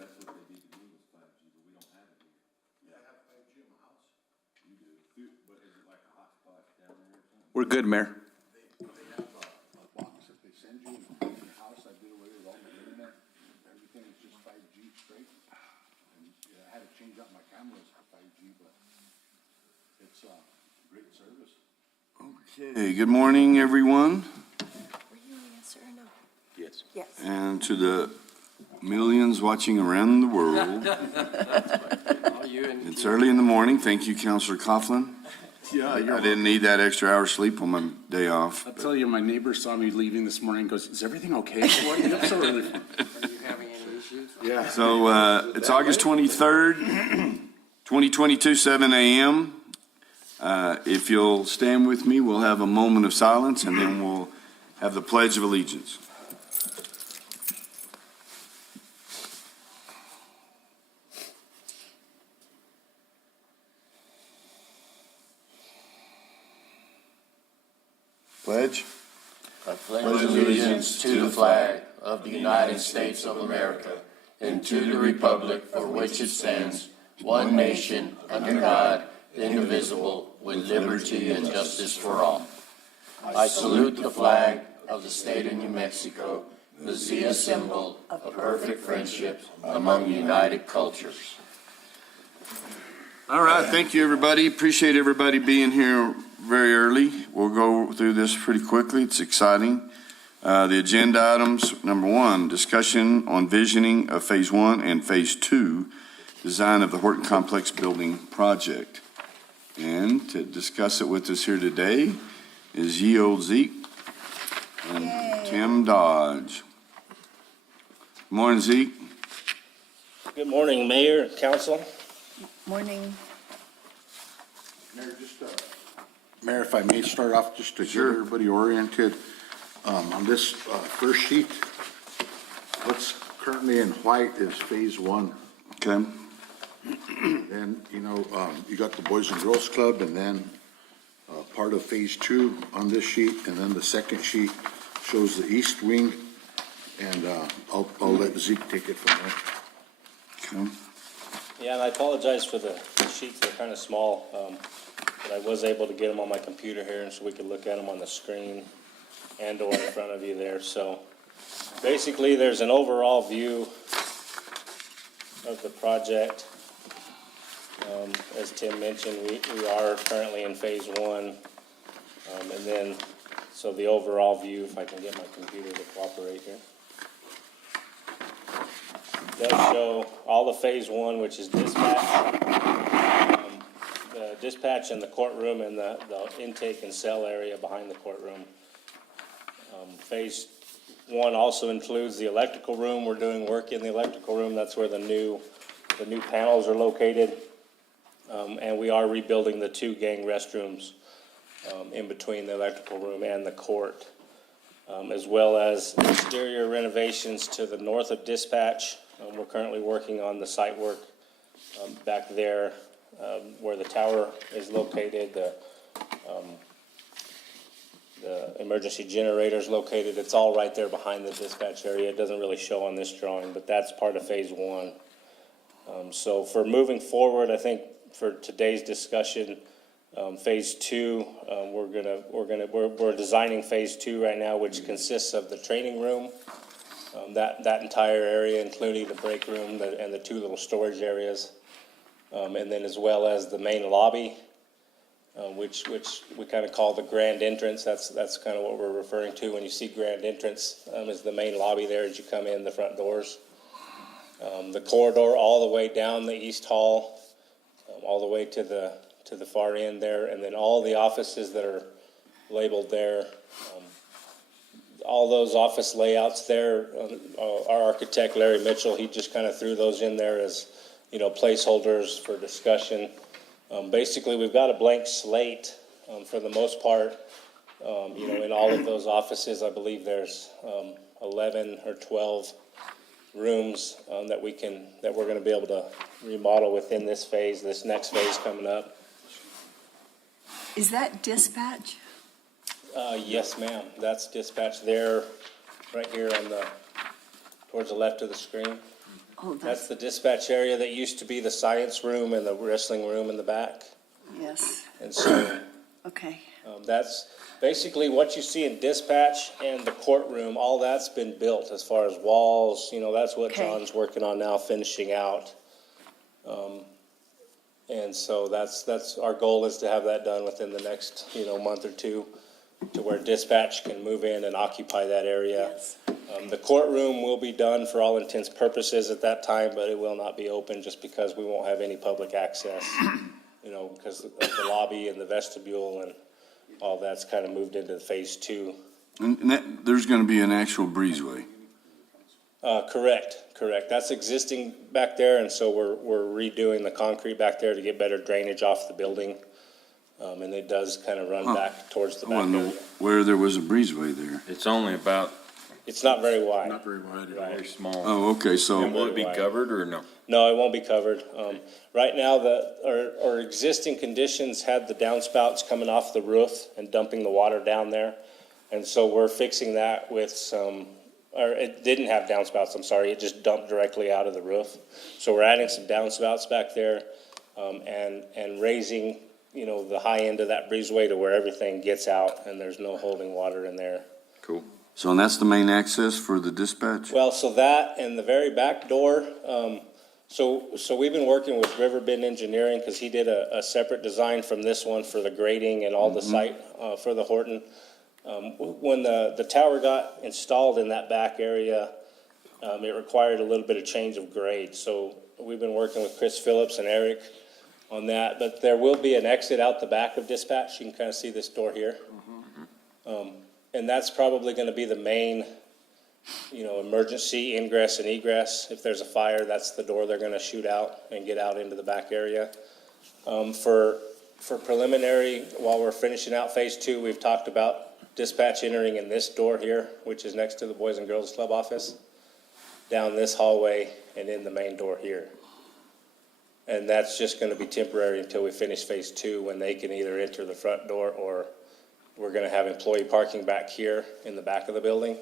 that's what they need to do is 5G, but we don't have it here. Yeah, I have 5G in my house. You do. But is it like a hotspot down there or something? We're good, Mayor. They have a box that they send you in your house. I did away with all my internet. Everything is just 5G straight. And yeah, I had to change out my cameras to 5G, but it's great service. Okay, good morning, everyone. Were you a yes or a no? Yes. Yes. And to the millions watching around the world. It's early in the morning. Thank you, Counselor Coughlin. Yeah, I didn't need that extra hour sleep on my day off. I'll tell you, my neighbor saw me leaving this morning and goes, "Is everything okay? Why are you up so early?" Are you having any issues? Yeah. So it's August 23rd, 2022, 7 a.m. If you'll stand with me, we'll have a moment of silence, and then we'll have the Pledge of Allegiance. Pledge. I pledge allegiance to the flag of the United States of America and to the republic for which it stands, one nation, under God, indivisible, with liberty and justice for all. I salute the flag of the state of New Mexico, the Zia symbol of perfect friendship among united cultures. All right, thank you, everybody. Appreciate everybody being here very early. We'll go through this pretty quickly. It's exciting. The agenda items, number one, discussion on visioning of Phase 1 and Phase 2, design of the Horton Complex building project. And to discuss it with us here today is Ye Old Zeke and Tim Dodge. Morning, Zeke. Good morning, Mayor and Council. Morning. Mayor, if I may start off just to get everybody oriented, on this first sheet, what's currently in white is Phase 1. Okay. And, you got the Boys and Girls Club, and then part of Phase 2 on this sheet, and then the second sheet shows the east wing, and I'll let Zeke take it from there. Okay. Yeah, and I apologize for the sheets, they're kind of small, but I was able to get them on my computer here, and so we could look at them on the screen and or in front of you there. So basically, there's an overall view of the project. As Tim mentioned, we are currently in Phase 1, and then, so the overall view, if I can get my computer to cooperate here, does show all the Phase 1, which is dispatch, the dispatch in the courtroom and the intake and cell area behind the courtroom. Phase 1 also includes the electrical room. We're doing work in the electrical room. That's where the new panels are located. And we are rebuilding the 2 gang restrooms in between the electrical room and the court, as well as exterior renovations to the north of dispatch. We're currently working on the site work back there where the tower is located, the emergency generator is located. It's all right there behind the dispatch area. It doesn't really show on this drawing, but that's part of Phase 1. So for moving forward, I think for today's discussion, Phase 2, we're designing Phase 2 right now, which consists of the training room, that entire area, including the break room and the 2 little storage areas, and then as well as the main lobby, which we kind of call the grand entrance. That's kind of what we're referring to when you see grand entrance, is the main lobby there as you come in the front doors. The corridor all the way down the east hall, all the way to the far end there, and then all the offices that are labeled there. All those office layouts there, our architect Larry Mitchell, he just kind of threw those in there as placeholders for discussion. Basically, we've got a blank slate for the most part. In all of those offices, I believe there's 11 or 12 rooms that we're going to be able to remodel within this next phase coming up. Is that dispatch? Yes, ma'am. That's dispatch there, right here towards the left of the screen. Oh, That's the dispatch area that used to be the science room and the wrestling room in the back. yes, And so okay. that's basically what you see in dispatch and the courtroom. All that's been built as far as walls, that's what Okay. John's working on now, finishing out. And so that's our goal is to have that done within the next, month or two, to where dispatch can move in and occupy that area. Yes. The courtroom will be done for all intents purposes at that time, but it will not be open just because we won't have any public access. Because of the lobby and the vestibule and all that's kind of moved into phase 2. And there's going to be an actual breezeway. Correct. That's existing back there, and so we're redoing the concrete back there to get better drainage off the building. And it does kind of run back towards the I back want to know area. where there was a breezeway there. It's only about It's not very wide. Not very wide. Right. very small. Oh, okay, And so, will it be covered or no? No, it won't be covered. Right now, our existing conditions had the downspouts coming off the roof and dumping the water down there. And so we're fixing that with it didn't have downspouts, I'm sorry, it just dumped directly out of the roof. So we're adding some downspouts back there, and raising, the high end of that breezeway to where everything gets out and there's no holding water in there. Cool. and that's the main access for the dispatch? Well, so that and the very back door, so we've been working with Riverbend Engineering because he did a separate design from this one for the grading and all the site for the Horton. When the tower got installed in that back area, it required a little bit of change of grade. So we've been working with Chris Phillips and Eric on that, but there will be an exit out the back of dispatch. You can kind of see this door here. And that's probably going to be the main, emergency ingress and egress. If there's a fire, that's the door they're going to shoot out and get out into the back area. For preliminary, while we're finishing out phase 2, we've talked about dispatch entering in this door here, which is next to the Boys and Girls Club office, down this hallway and in the main door here. And that's just going to be temporary until we finish phase 2, when they can either enter the front door, or we're going to have employee parking back here in the back of the building.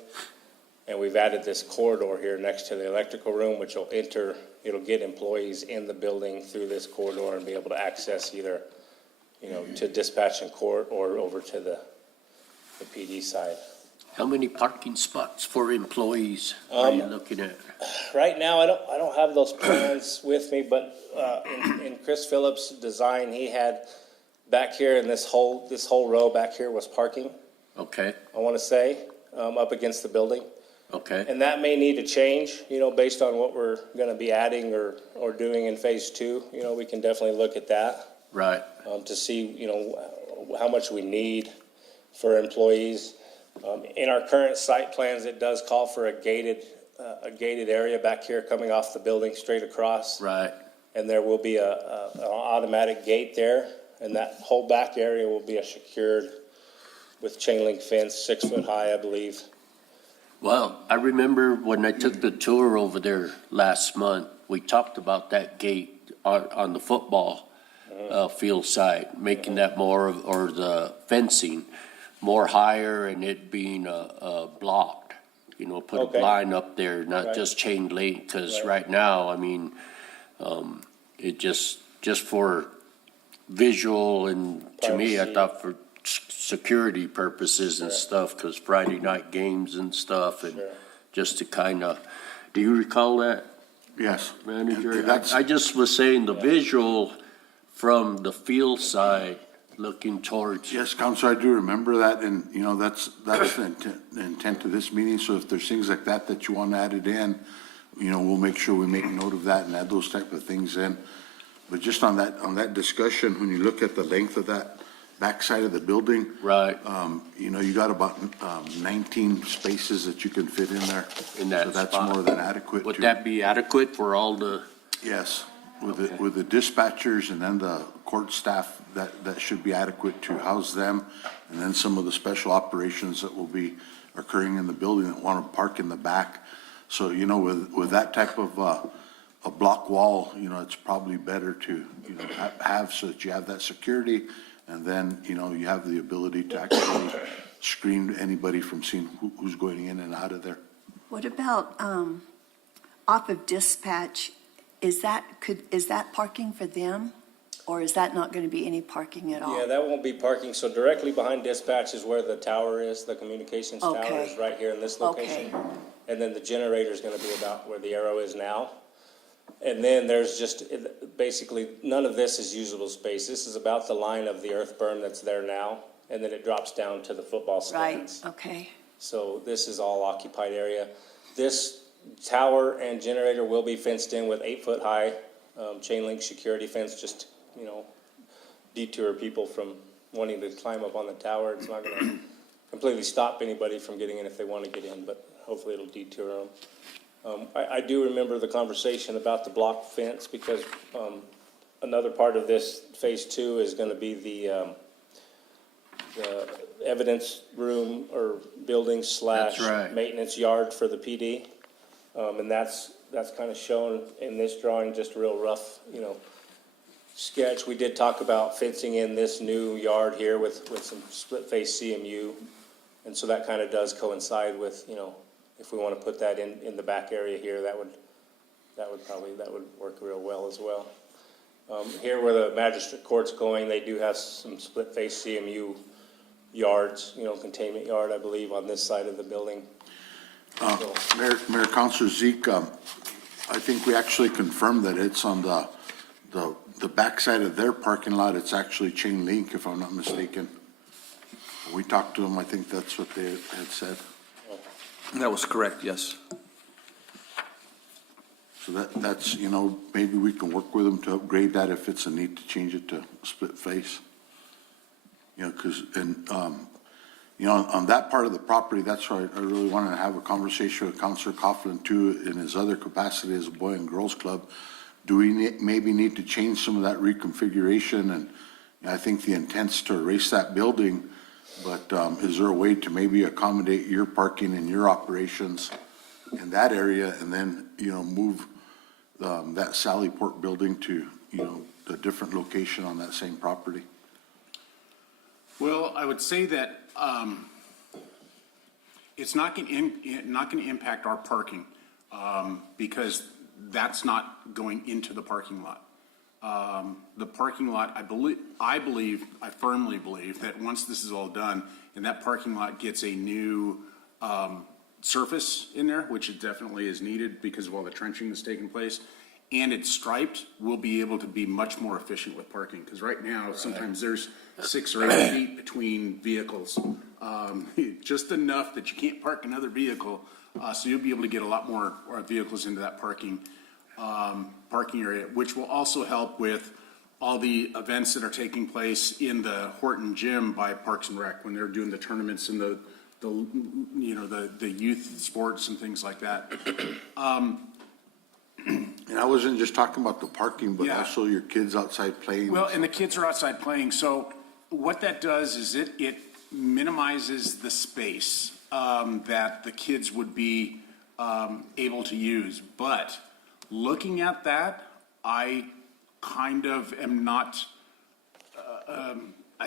And we've added this corridor here next to the electrical room, which it'll get employees in the building through this corridor and be able to access either, to dispatch and court or over to the PD side. How many parking spots for employees are you looking at? Right now, I don't have those plans with me, but in Chris Phillips' design, he had back here in this whole row back here was parking, Okay, I want to say, up against the building. okay, And that may need to change, based on what we're going to be adding or doing in phase 2. We can definitely look at that right, to see, how much we need for employees. In our current site plans, it does call for a gated area back here coming off the building straight across. right. And there will be an automatic gate there, and that whole back area will be secured with chain link fence, 6 foot high, I believe. Well, I remember when I took the tour over there last month, we talked about that gate on the football field side, making that more, or the fencing more higher, and it being blocked. Put Okay. a line up there, not Right. just chain link, because Right. right now, I mean, it just for visual, and to me, I Privacy. thought for security purposes and Sure. stuff, because Friday night games and stuff, and Sure. just to kind of, do you recall that, Yes. manager? That's, I just was saying the visual from the field side looking towards. yes, Counselor, I do remember that, and, that's the intent of this meeting, so if there's things like that you want added in, we'll make sure we make note of that and add those type of things in. But just on that discussion, when you look at the length of that backside of the building, Right, you got about 19 spaces that you can fit in there. in that So that's spot. more than adequate. Would to- that be adequate for all the, Yes, with the dispatchers and then the court staff, that should be adequate to house them. And then some of the special operations that will be occurring in the building that want to park in the back. So, with that type of, a block wall, it's probably better to, have so that you have that security. And then, you have the ability to actually screen anybody from seeing who's going in and out of there. What about off of Dispatch, is that parking for them? Or is that not going to be any parking at all? Yeah, that won't be parking. So directly behind dispatch is where the tower is, the communications tower Okay. is right here in this location. And then the generator is gonna be about where the arrow is now. And then there's just, basically, none of this is usable space. This is about the line of the earth berm that's there now. And then it drops down to the football Right, stands. okay. So this is all occupied area. This tower and generator will be fenced in with 8-foot high, chain link security fence, just, you know, deter people from wanting to climb up on the tower. It's not gonna completely stop anybody from getting in if they want to get in, but hopefully it'll deter them. I do remember the conversation about the block fence because, another part of this phase 2 is gonna be the evidence room or building slash That's right. maintenance yard for the PD. And that's kind of shown in this drawing, just a real rough, you know, sketch. We did talk about fencing in this new yard here with some split face CMU. And so that kind of does coincide with, you know, if we want to put that in the back area here, that would work real well as well. Here where the magistrate court's going, they do have some split face CMU yards, you know, containment yard, I believe, on this side of the building. Mayor Councilor Zeke, I think we actually confirmed that it's on the backside of their parking lot. It's actually chain link, if I'm not mistaken. We talked to them, I think that's what they had said. That was correct, yes. So that's, you know, maybe we can work with them to upgrade that if it's a need to change it to split face. You know, because, you know, on that part of the property, that's why I really wanted to have a conversation with Councilor Coughlin too, in his other capacity as a Boy and Girls Club. Do we maybe need to change some of that reconfiguration? And I think the intent's to erase that building, but is there a way to maybe accommodate your parking and your operations in that area and then, you know, move that Sallyport building to, you know, a different location on that same property? Well, I would say that it's not going to impact our parking because that's not going into the parking lot. The parking lot, I firmly believe that once this is all done and that parking lot gets a new surface in there, which it definitely is needed because of all the trenching that's taking place, and it's striped, we'll be able to be much more efficient with parking. Because right now, sometimes there's 6 or 8 feet between vehicles, just enough that you can't park another vehicle. So you'll be able to get a lot more vehicles into that parking area, which will also help with all the events that are taking place in the Horton gym by Parks and Rec when they're doing the tournaments and the youth sports and things like that. And I wasn't just talking about the parking, but Yeah. also your kids outside playing. Well, and the kids are outside playing, so what that does is it minimizes the space that the kids would be able to use. But looking at that, I kind of am not, I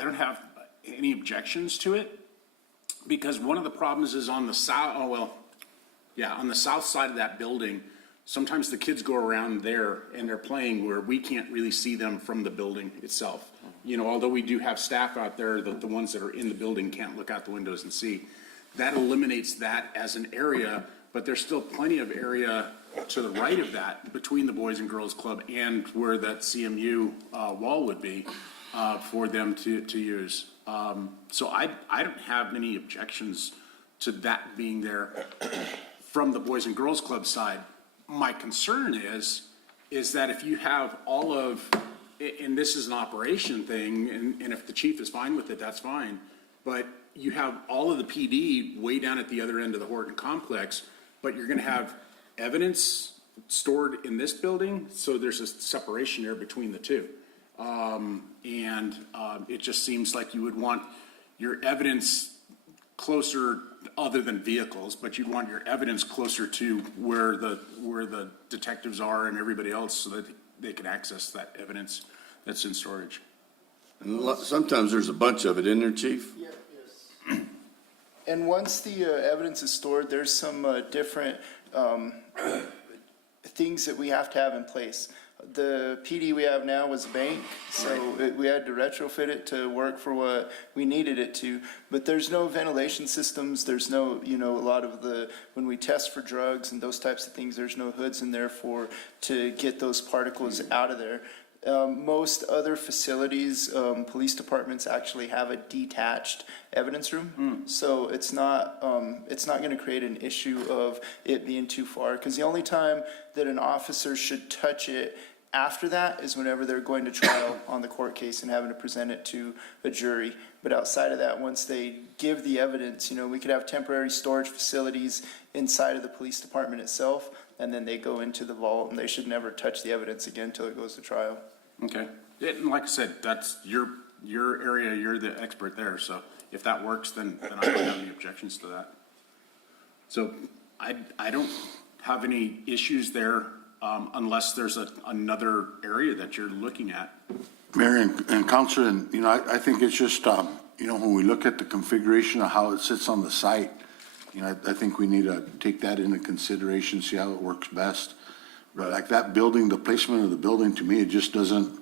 don't have any objections to it, because one of the problems is on the south, on the south side of that building, sometimes the kids go around there and they're playing where we can't really see them from the building itself. You know, although we do have staff out there, the ones that are in the building can't look out the windows and see. That eliminates that as an area, but there's still plenty of area to the right of that between the Boys and Girls Club and where that CMU wall would be for them to use. So I don't have any objections to that being there from the Boys and Girls Club side. My concern is that if you have all of, and this is an operation thing, and if the chief is fine with it, that's fine, but you have all of the PD way down at the other end of the Horton complex, but you're gonna have evidence stored in this building, so there's a separation there between the two. It just seems like you would want your evidence closer, other than vehicles, but you'd want your evidence closer to where the detectives are and everybody else so that they can access that evidence that's in storage. And sometimes there's a bunch of it, isn't there, Chief? Yeah, yes. And once the evidence is stored, there's some different things that we have to have in place. The PD we have now was a bank, so we had to retrofit it to work for what we needed it to. But there's no ventilation systems, there's no, a lot of when we test for drugs and those types of things, there's no hoods in there to get those particles out of there. Most other facilities, police departments actually have a detached evidence room. So it's not going to create an issue of it being too far. Because the only time that an officer should touch it after that is whenever they're going to trial on the court case and having to present it to a jury. But outside of that, once they give the evidence, we could have temporary storage facilities inside of the police department itself, and then they go into the vault, and they should never touch the evidence again until it goes to trial. Okay. And like I said, that's your area, you're the expert there, so if that works, then I don't have any objections to that. So I don't have any issues there, unless there's another area that you're looking at. Mayor and Council, and, I think it's just, when we look at the configuration of how it sits on the site, I think we need to take that into consideration, see how it works best. But like that building, the placement of the building, to me, it just doesn't,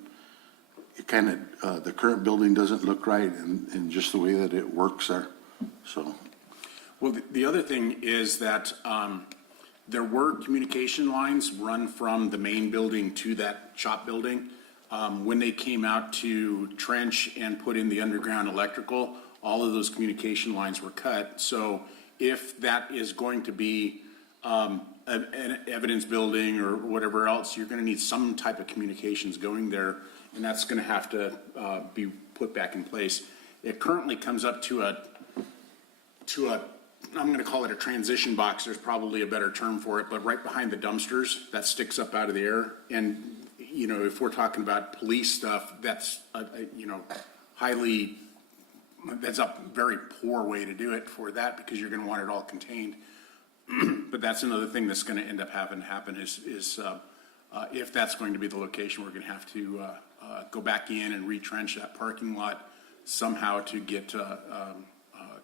the current building doesn't look right in just the way that it works there, so. Well, the other thing is that there were communication lines run from the main building to that shop building. When they came out to trench and put in the underground electrical, all of those communication lines were cut. So if that is going to be an evidence building or whatever else, you're going to need some type of communications going there, and that's going to have to be put back in place. It currently comes up to a I'm going to call it a transition box. There's probably a better term for it, but right behind the dumpsters that sticks up out of the air. And if we're talking about police stuff, that's that's a very poor way to do it for that, because you're going to want it all contained. But that's another thing that's going to end up having to happen is if that's going to be the location, we're going to have to go back in and retrench that parking lot somehow to get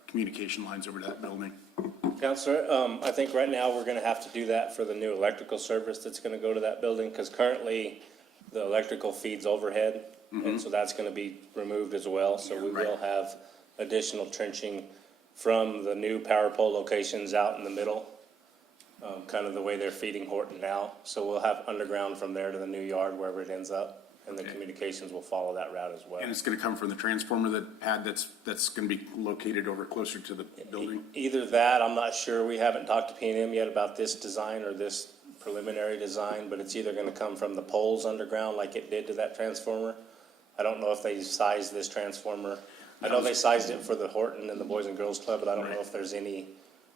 communication lines over to that building. Counselor, I think right now we're gonna have to do that for the new electrical service that's gonna go to that building, because currently the electrical feeds overhead, and so that's gonna be removed as well, so we will have additional trenching from the new power pole locations out in the middle, kind of the way they're feeding Horton now, so we'll have underground from there to the new yard wherever it ends up. And the communications will follow that route as well. And it's going to come from the transformer pad that's going to be located over closer to the building? Either that, I'm not sure. We haven't talked to P&M yet about this design or this preliminary design, but it's either going to come from the poles underground like it did to that transformer. I don't know if they sized this transformer. I know they sized it for the Horton and the Boys and Girls Club, but I don't know if there's any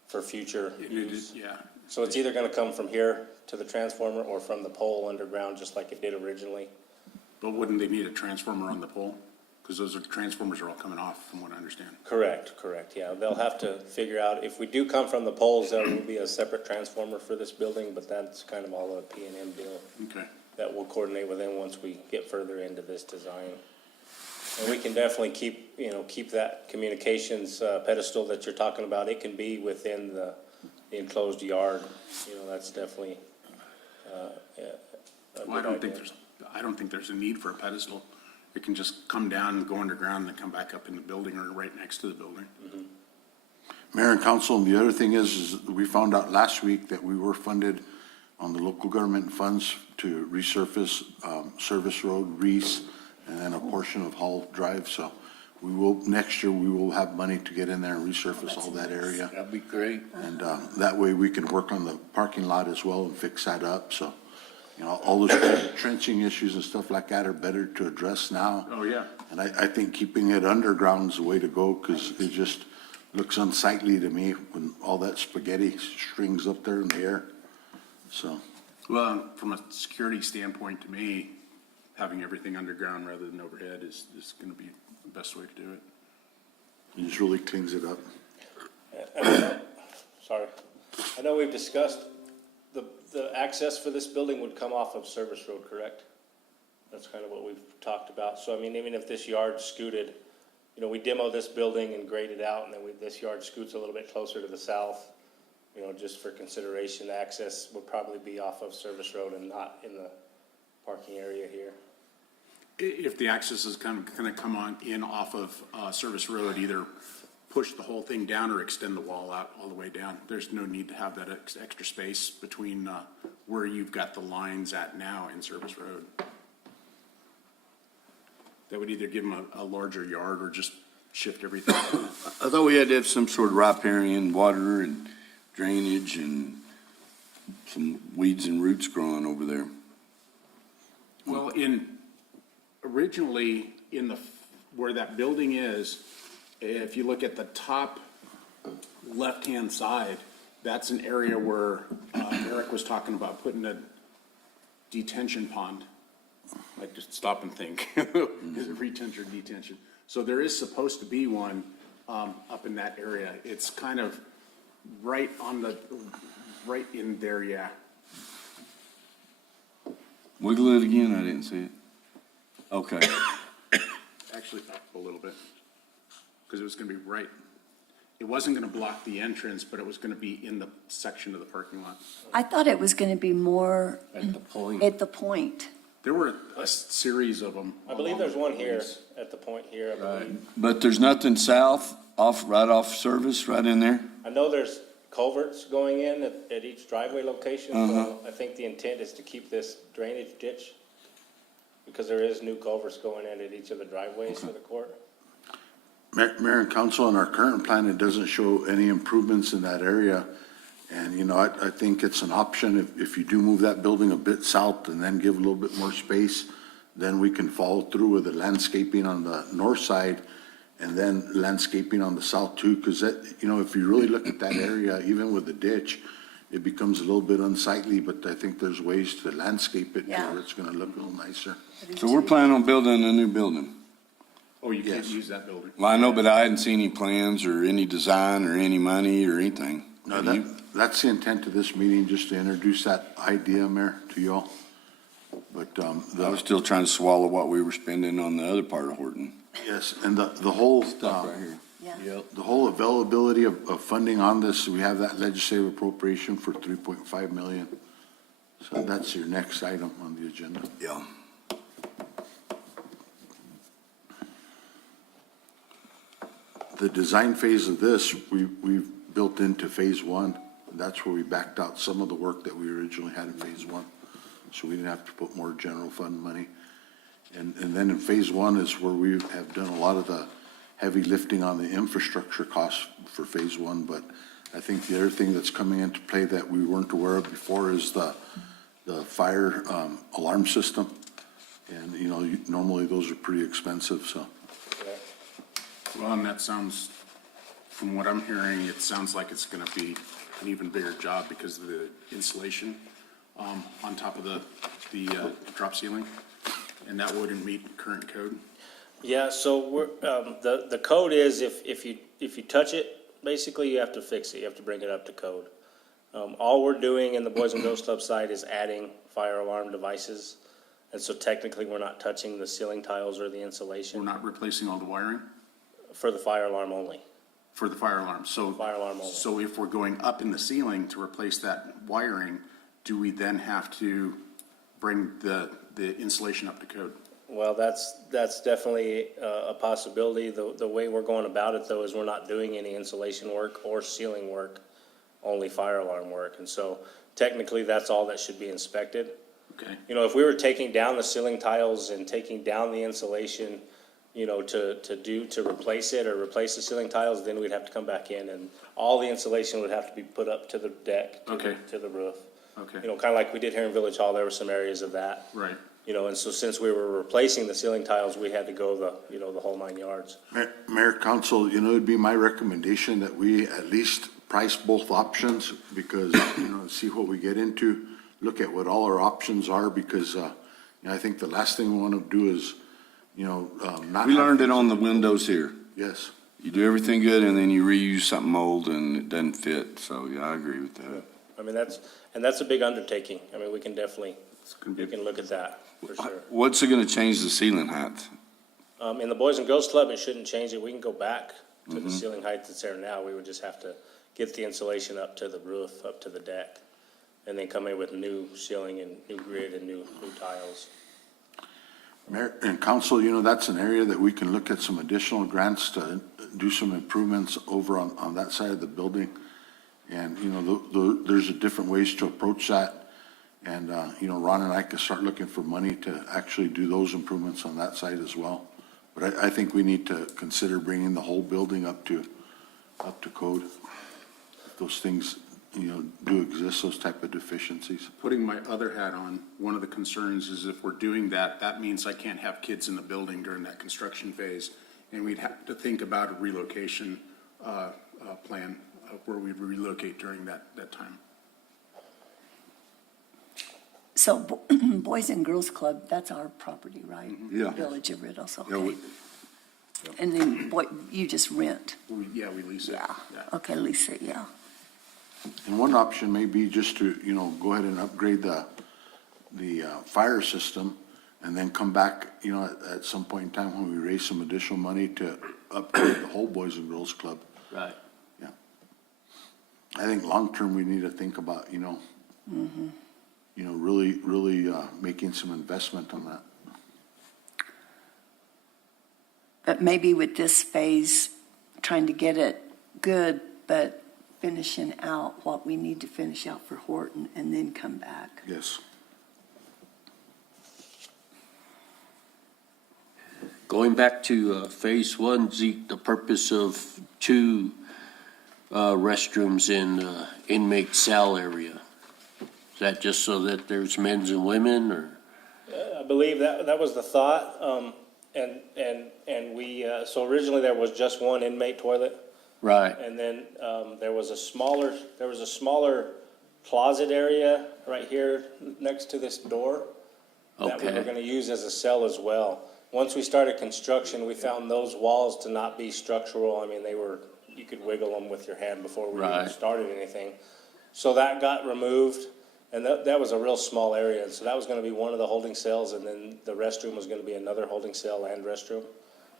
for future use. Yeah. So it's either going to come from here to the transformer or from the pole underground, just like it did originally. But wouldn't they need a transformer on the pole? Because those transformers are all coming off, from what I understand. Correct, yeah. They'll have to figure out, if we do come from the poles, there will be a separate transformer for this building, but that's kind of all a P&M deal. Okay. That we'll coordinate with them once we get further into this design. And we can definitely keep that communications pedestal that you're talking about. It can be within the enclosed yard. That's definitely a Well, good I don't think there's a need for a pedestal. It can just come down and go underground and then come back up in the building or right next to the building. Mayor and Council, the other thing is we found out last week that we were funded on the local government funds to resurface Service Road, Reese, and then a portion of Hall Drive. So next year, we will have money to get in there and resurface all that area. That'd be great. And that way we can work on the parking lot as well and fix that up. So, all those trenching issues and stuff like that are better to address now. Oh, yeah. And I think keeping it underground is the way to go, because it just looks unsightly to me when all that spaghetti strings up there in the air. So. Well, from a security standpoint, to me, having everything underground rather than overhead is going to be the best way to do it. It just really cleans it up. Sorry. I know we've discussed the access for this building would come off of Service Road, correct? That's kind of what we've talked about. So, even if this yard scooted, we demo this building and grade it out, and then this yard scoots a little bit closer to the south. you know, just for consideration, the access would probably be off of Service Road and not in the parking area here. If the access is kind of gonna come on in off of, Service Road, either push the whole thing down or extend the wall out all the way down. There's no need to have that extra space between, where you've got the lines at now in Service Road. That would either give them a larger yard or just shift everything. I thought we had to have some sort of riparian water and drainage and some weeds and roots growing over there. Well, originally, where that building is, if you look at the top left-hand side, that's an area where Eric was talking about putting a detention pond. Like, just stop and think, is it retention or detention? So there is supposed to be one up in that area. It's kind of right in there, yeah. Wiggle it again, I didn't see it. Okay. Actually, up a little bit, because it was gonna be right, it wasn't gonna block the entrance, but it was gonna be in the section of the parking lot. I thought it was going to be more At the point. at the point. There were a series of them. I believe along there's the one here, lanes. at the point here, I believe. But there's nothing south, right off Service, right in there? I know there's culverts going in at each driveway location, so I think the intent is to keep this drainage ditch, because there is new culverts going in at each of the driveways for the court. Mayor and council, in our current plan, it doesn't show any improvements in that area. And, you know, I think it's an option if you do move that building a bit south and then give a little bit more space, then we can follow through with the landscaping on the north side and then landscaping on the south too, because that, you know, if you really look at that area, even with the ditch, it becomes a little bit unsightly, but I think there's ways to landscape it to Yeah. where it's gonna look a little nicer. So we're planning on building a new building. Oh, you can't Yes. use that building. Well, I know, but I hadn't seen any plans or any design or any money or anything. No, Have you? that's the intent of this meeting, just to introduce that idea, Mayor, to y'all. But, I was still trying to swallow what we were spending on the other part of Horton. yes, and the whole, Stuff right here. Yeah. Yep. the whole availability of funding on this, we have that legislative appropriation for 3.5 million. So that's your next item on the agenda. Yeah. The design phase of this, we've built into phase one. That's where we backed out some of the work that we originally had in phase one. So we didn't have to put more general fund money. And then in phase one is where we have done a lot of the heavy lifting on the infrastructure costs for phase one. But I think the other thing that's coming into play that we weren't aware of before is the fire alarm system. And, you know, normally those are pretty expensive, so. Well, and that sounds, from what I'm hearing, it sounds like it's gonna be an even bigger job because of the insulation on top of the drop ceiling, and that wouldn't meet current code. Yeah, so we're, the code is if you touch it, basically you have to fix it, you have to bring it up to code. All we're doing in the Boys and Girls Club side is adding fire alarm devices. And so technically, we're not touching the ceiling tiles or the We're insulation not replacing all the wiring for the fire alarm only. for the fire alarm, so. Fire alarm only. So if we're going up in the ceiling to replace that wiring, do we then have to bring the insulation up to code? Well, that's definitely a possibility. The way we're going about it, though, is we're not doing any insulation work or ceiling work, only fire alarm work. And so technically, that's all that should be inspected. Okay, You know, if we were taking down the ceiling tiles and taking down the insulation, you know, to replace it or replace the ceiling tiles, then we'd have to come back in and all the insulation would have to be put up to the deck, Okay. to the roof. okay, You know, kind of like we did here in Village Hall, there were some areas of that. right. You know, and so since we were replacing the ceiling tiles, we had to go the whole 9 yards. Mayor, council, you know, it'd be my recommendation that we at least price both options because, you know, see what we get into, look at what all our options are because, you know, I think the last thing we want to do is, you know, not. We have- learned it on the windows here. Yes. You do everything good and then you reuse something old and it doesn't fit. So, yeah, I agree with that. I mean, that's a big undertaking. I mean, we can definitely, It's gonna we be, can look at that, for sure. What's it gonna change the ceiling height? In the Boys and Girls Club, it shouldn't change it. We can go back to the ceiling height that's there now. We would just have to get the insulation up to the roof, up to the deck, and then come in with new ceiling and new grid and new tiles. Mayor and council, you know, that's an area that we can look at some additional grants to do some improvements over on that side of the building. And, you know, there's different ways to approach that. And, you know, Ron and I can start looking for money to actually do those improvements on that side as well. But I think we need to consider bringing the whole building up to code. Those things, you know, do exist, those type of deficiencies. Putting my other hat on, one of the concerns is if we're doing that, that means I can't have kids in the building during that construction phase. And we'd have to think about a relocation plan where we'd relocate during that time. So Boys and Girls Club, that's our property, right? Yeah. Village of Riddles, Yeah, okay. And then, you just rent? We lease it. Yeah, okay, Lisa, yeah. And one option may be just to, you know, go ahead and upgrade the fire system and then come back, you know, at some point in time when we raise some additional money to upgrade the whole Boys and Girls Club. Right. Yeah. I think long-term, we need to think about, you know, you know, really making some investment on that. But maybe with this phase, trying to get it good, but finishing out what we need to finish out for Horton and then come back. Yes. Going back to phase one, Zeke, the purpose of two restrooms in inmate cell area. Is that just so that there's men's and women, or? I believe that was the thought, and we, so originally there was just one inmate toilet. Right, And then there was a smaller closet area right here next to this door that we were okay, gonna use as a cell as well. Once we started construction, we found those walls to not be structural. I mean, you could wiggle them with your hand before we even Right. started anything. So that got removed, and that was a real small area. So that was gonna be one of the holding cells, and then the restroom was gonna be another holding cell and restroom.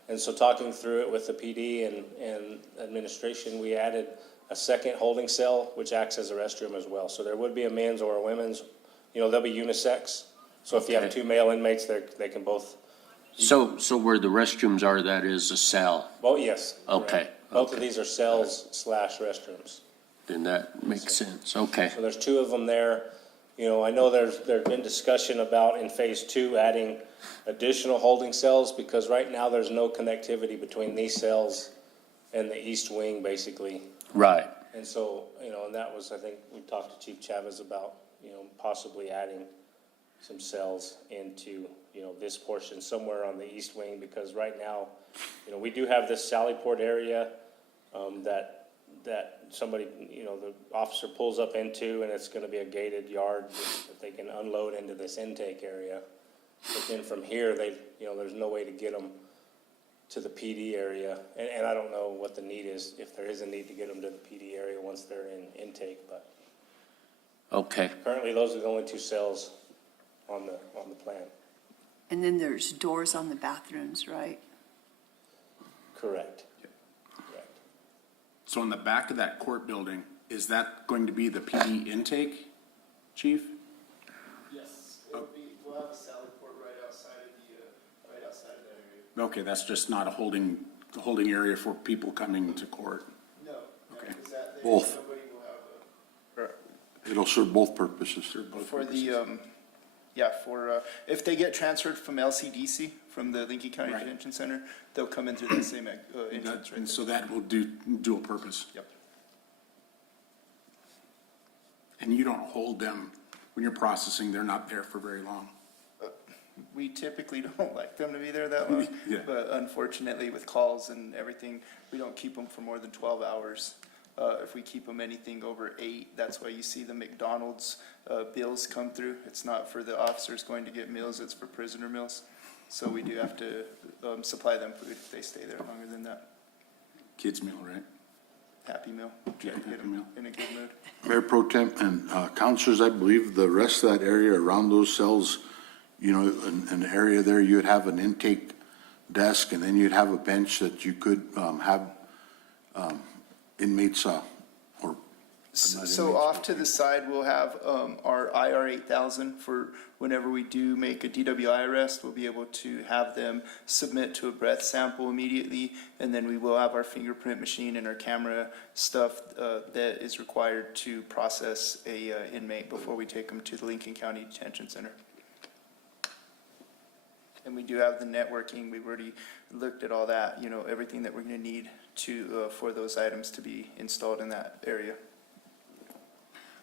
And so talking through it with the PD and administration, we added a second holding cell, which acts as a restroom as well. So there would be a men's or a women's, you know, they'll be unisex. So if you have Okay. two male inmates, they can both, so where the restrooms are, that is a cell, yes. okay, correct. Both of okay. these are cells / restrooms. Then that makes sense, okay, So there's two of them there. You know, I know there's been discussion about in phase two adding additional holding cells, because right now there's no connectivity between these cells and the east wing, basically. right, And so, you know, and that was, I think, we talked to Chief Chavez about, you know, possibly adding some cells into, you know, this portion somewhere on the east wing, because right now, you know, we do have this Sallyport area, that somebody, you know, the officer pulls up into, and it's gonna be a gated yard that they can unload into this intake area. But then from here, you know, there's no way to get them to the PD area, and I don't know what the need is, if there is a need to get them to the PD area once they're in intake, but okay, currently those are the only two cells on the plan. And then there's doors on the bathrooms, right? Correct. So in the back of that court building, is that going to be the PD intake, Chief? Yes, we'll have a salad port right outside of that area. Okay, that's just not a holding area for people coming to court. No, Okay. because that, Both. nobody will have It'll serve both purposes. for the, if they get transferred from LCDC, from the Lincoln County Right. Detention Center, they'll come in through that same entrance right And there. so that will do dual purpose. Yep. And you don't hold them, when you're processing, they're not there for very long. We typically don't like them to be there that long, Yeah. but unfortunately with calls and everything, we don't keep them for more than 12 hours. If we keep them anything over 8, that's why you see the McDonald's bills come through. It's not for the officers going to get meals, it's for prisoner meals. So we do have to supply them food if they stay there longer than that. Kids meal, right? Happy meal. Try to get Happy them meal. in a good mood. Mayor Pro Tem and councilors, I believe the rest of that area around those cells, you know, an area there, you'd have an intake desk, and then you'd have a bench that you could have inmates or So off to the side, we'll have our IR 8000 for whenever we do make a DWI arrest, we'll be able to have them submit to a breath sample immediately, and then we will have our fingerprint machine and our camera stuff that is required to process a inmate before we take them to the Lincoln County Detention Center. And we do have the networking, we've already looked at all that, everything that we're gonna need to, for those items to be installed in that area.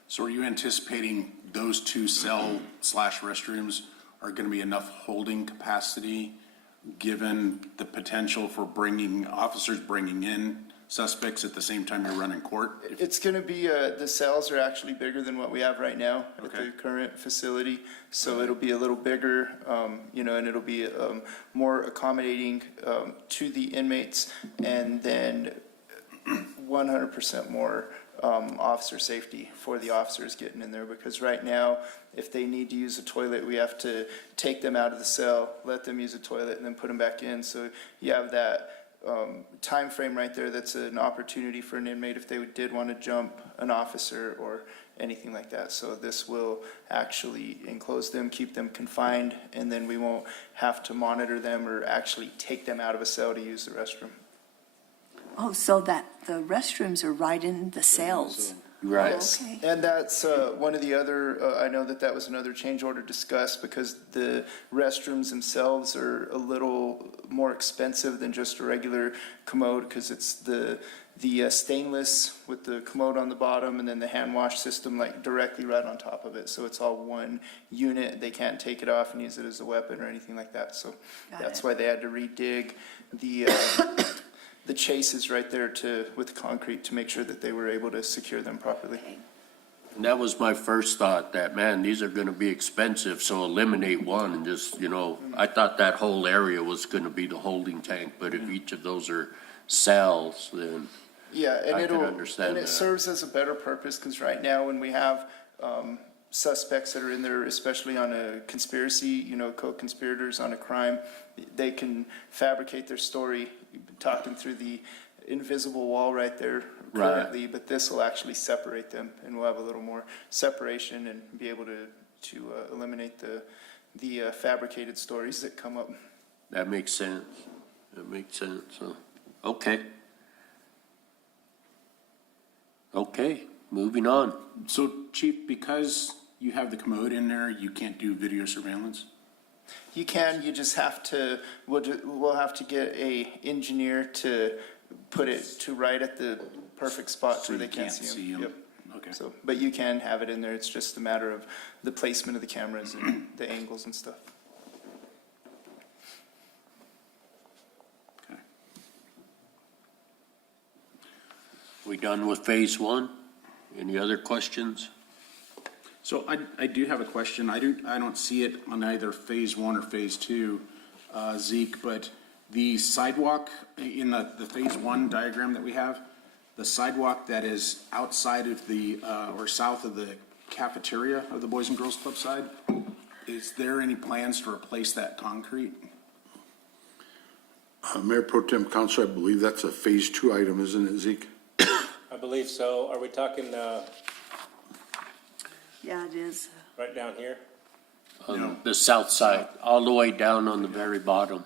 So are you anticipating those two cell/restrooms are going to be enough holding capacity, given the potential for officers bringing in suspects at the same time you're running court? It's gonna be, the cells are actually bigger than what we have right now at Okay. the current facility. So it'll be a little bigger, and it'll be, more accommodating, to the inmates. And then 100% more, officer safety for the officers getting in there. Because right now, if they need to use a toilet, we have to take them out of the cell, let them use a toilet, and then put them back in. So you have that time frame right there. That's an opportunity for an inmate if they did want to jump an officer or anything like that. So this will actually enclose them, keep them confined, and then we won't have to monitor them or actually take them out of a cell to use the restroom. Oh, so that the restrooms are right in the cells. Right. Okay. And that's one of the other, I know that was another change order discussed because the restrooms themselves are a little more expensive than just a regular commode because it's the stainless with the commode on the bottom and then the hand wash system like directly right on top of it. So it's all one unit. They can't take it off and use it as a weapon or anything like that. So Got that's it. why they had to redig the chases right there with concrete to make sure that they were able to secure them properly. And that was my first thought, that, man, these are gonna be expensive, so eliminate one and just, I thought that whole area was gonna be the holding tank, but if each of those are cells, then, Yeah, and I can understand it that. serves as a better purpose, because right now, when we have suspects that are in there, especially on a conspiracy, co-conspirators on a crime, they can fabricate their story, talking through the invisible wall right there Right. currently, but this will actually separate them, and we'll have a little more separation and be able to eliminate the fabricated stories that come up. that makes sense. That makes sense, so, okay. Okay, moving on. So Chief, because you have the commode in there, you can't do video surveillance? You can, you just have to, we'll have to get a engineer to put it to right at the perfect spot So where they you can't can't see see them. 'em. Yep. Okay. So, but you can have it in there, it's just a matter of the placement of the cameras and the angles and stuff. Okay. We done with phase one? Any other questions? So I do have a question. I don't see it on either phase one or phase two, Zeke, but the sidewalk in the phase one diagram that we have, the sidewalk that is outside of or south of the cafeteria of the Boys and Girls Club side, is there any plans to replace that concrete? Mayor Pro Tem Council, I believe that's a phase 2 item, isn't it, Zeke? I believe so. Are we talking, Yeah, it is. right down here? On the south side, all the way down on the very bottom.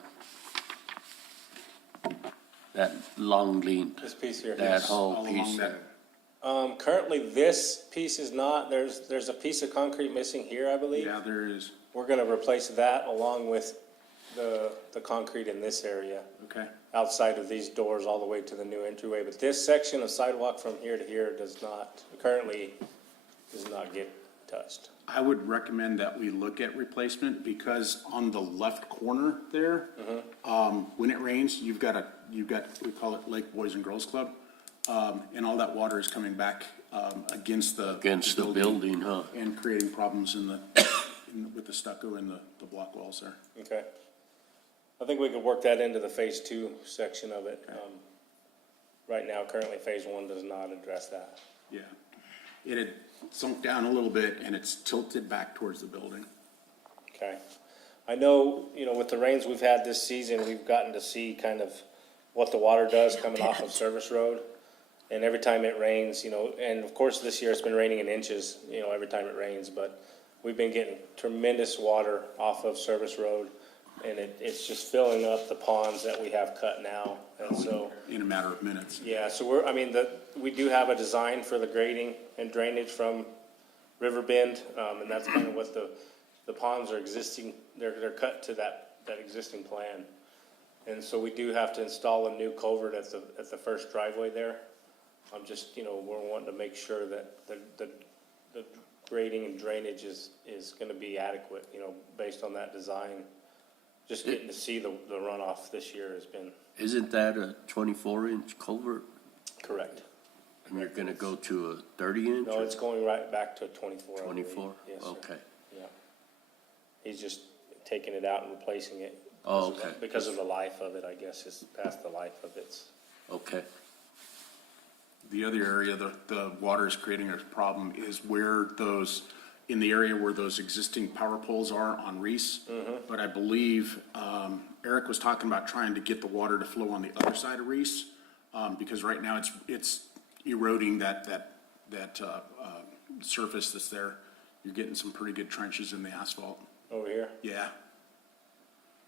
That long lean, This piece here? that whole All piece along there. that? Currently, this piece is not, there's a piece of concrete missing here, I believe. Yeah, there is. We're gonna replace that along with the concrete in this area, Okay. outside of these doors all the way to the new entryway. But this section of sidewalk from here to here currently does not get touched. I would recommend that we look at replacement because on the left corner there, when it rains, you've got, we call it Lake Boys and Girls Club. And all that water is coming back, against the. Against the building, huh? And creating problems with the stucco and the block walls there. Okay. I think we could work that into the phase two section of it. Right now, currently, phase one does not address that. Yeah. It had sunk down a little bit and it's tilted back towards the building. Okay. I know, with the rains we've had this season, we've gotten to see kind of what the water does coming off of Service Road. And every time it rains, and of course this year it's been raining in inches, every time it rains, but we've been getting tremendous water off of Service Road, and it's just filling up the ponds that we have cut now, and so. In a matter of minutes. Yeah, so we do have a design for the grading and drainage from River Bend, and that's kind of what the ponds are existing, they're cut to that existing plan. And so we do have to install a new culvert at the first driveway there. I'm just, we're wanting to make sure that the grading and drainage is gonna be adequate, based on that design. Just getting to see the runoff this year has been Isn't that a 24-inch culvert? correct. And you're gonna go to a 30-inch? No, it's going right back to a 24. I believe. 24? Yes, sir. Okay. Yeah. He's just taking it out and replacing it. Oh, because of okay. Because of the life of it, I guess, it's past the life of its. Okay. The other area the water is creating a problem is in the area where those existing power poles are on Reese. But I believe Eric was talking about trying to get the water to flow on the other side of Reese, because right now it's eroding that surface that's there. You're getting some pretty good trenches in the asphalt. Over here? Yeah.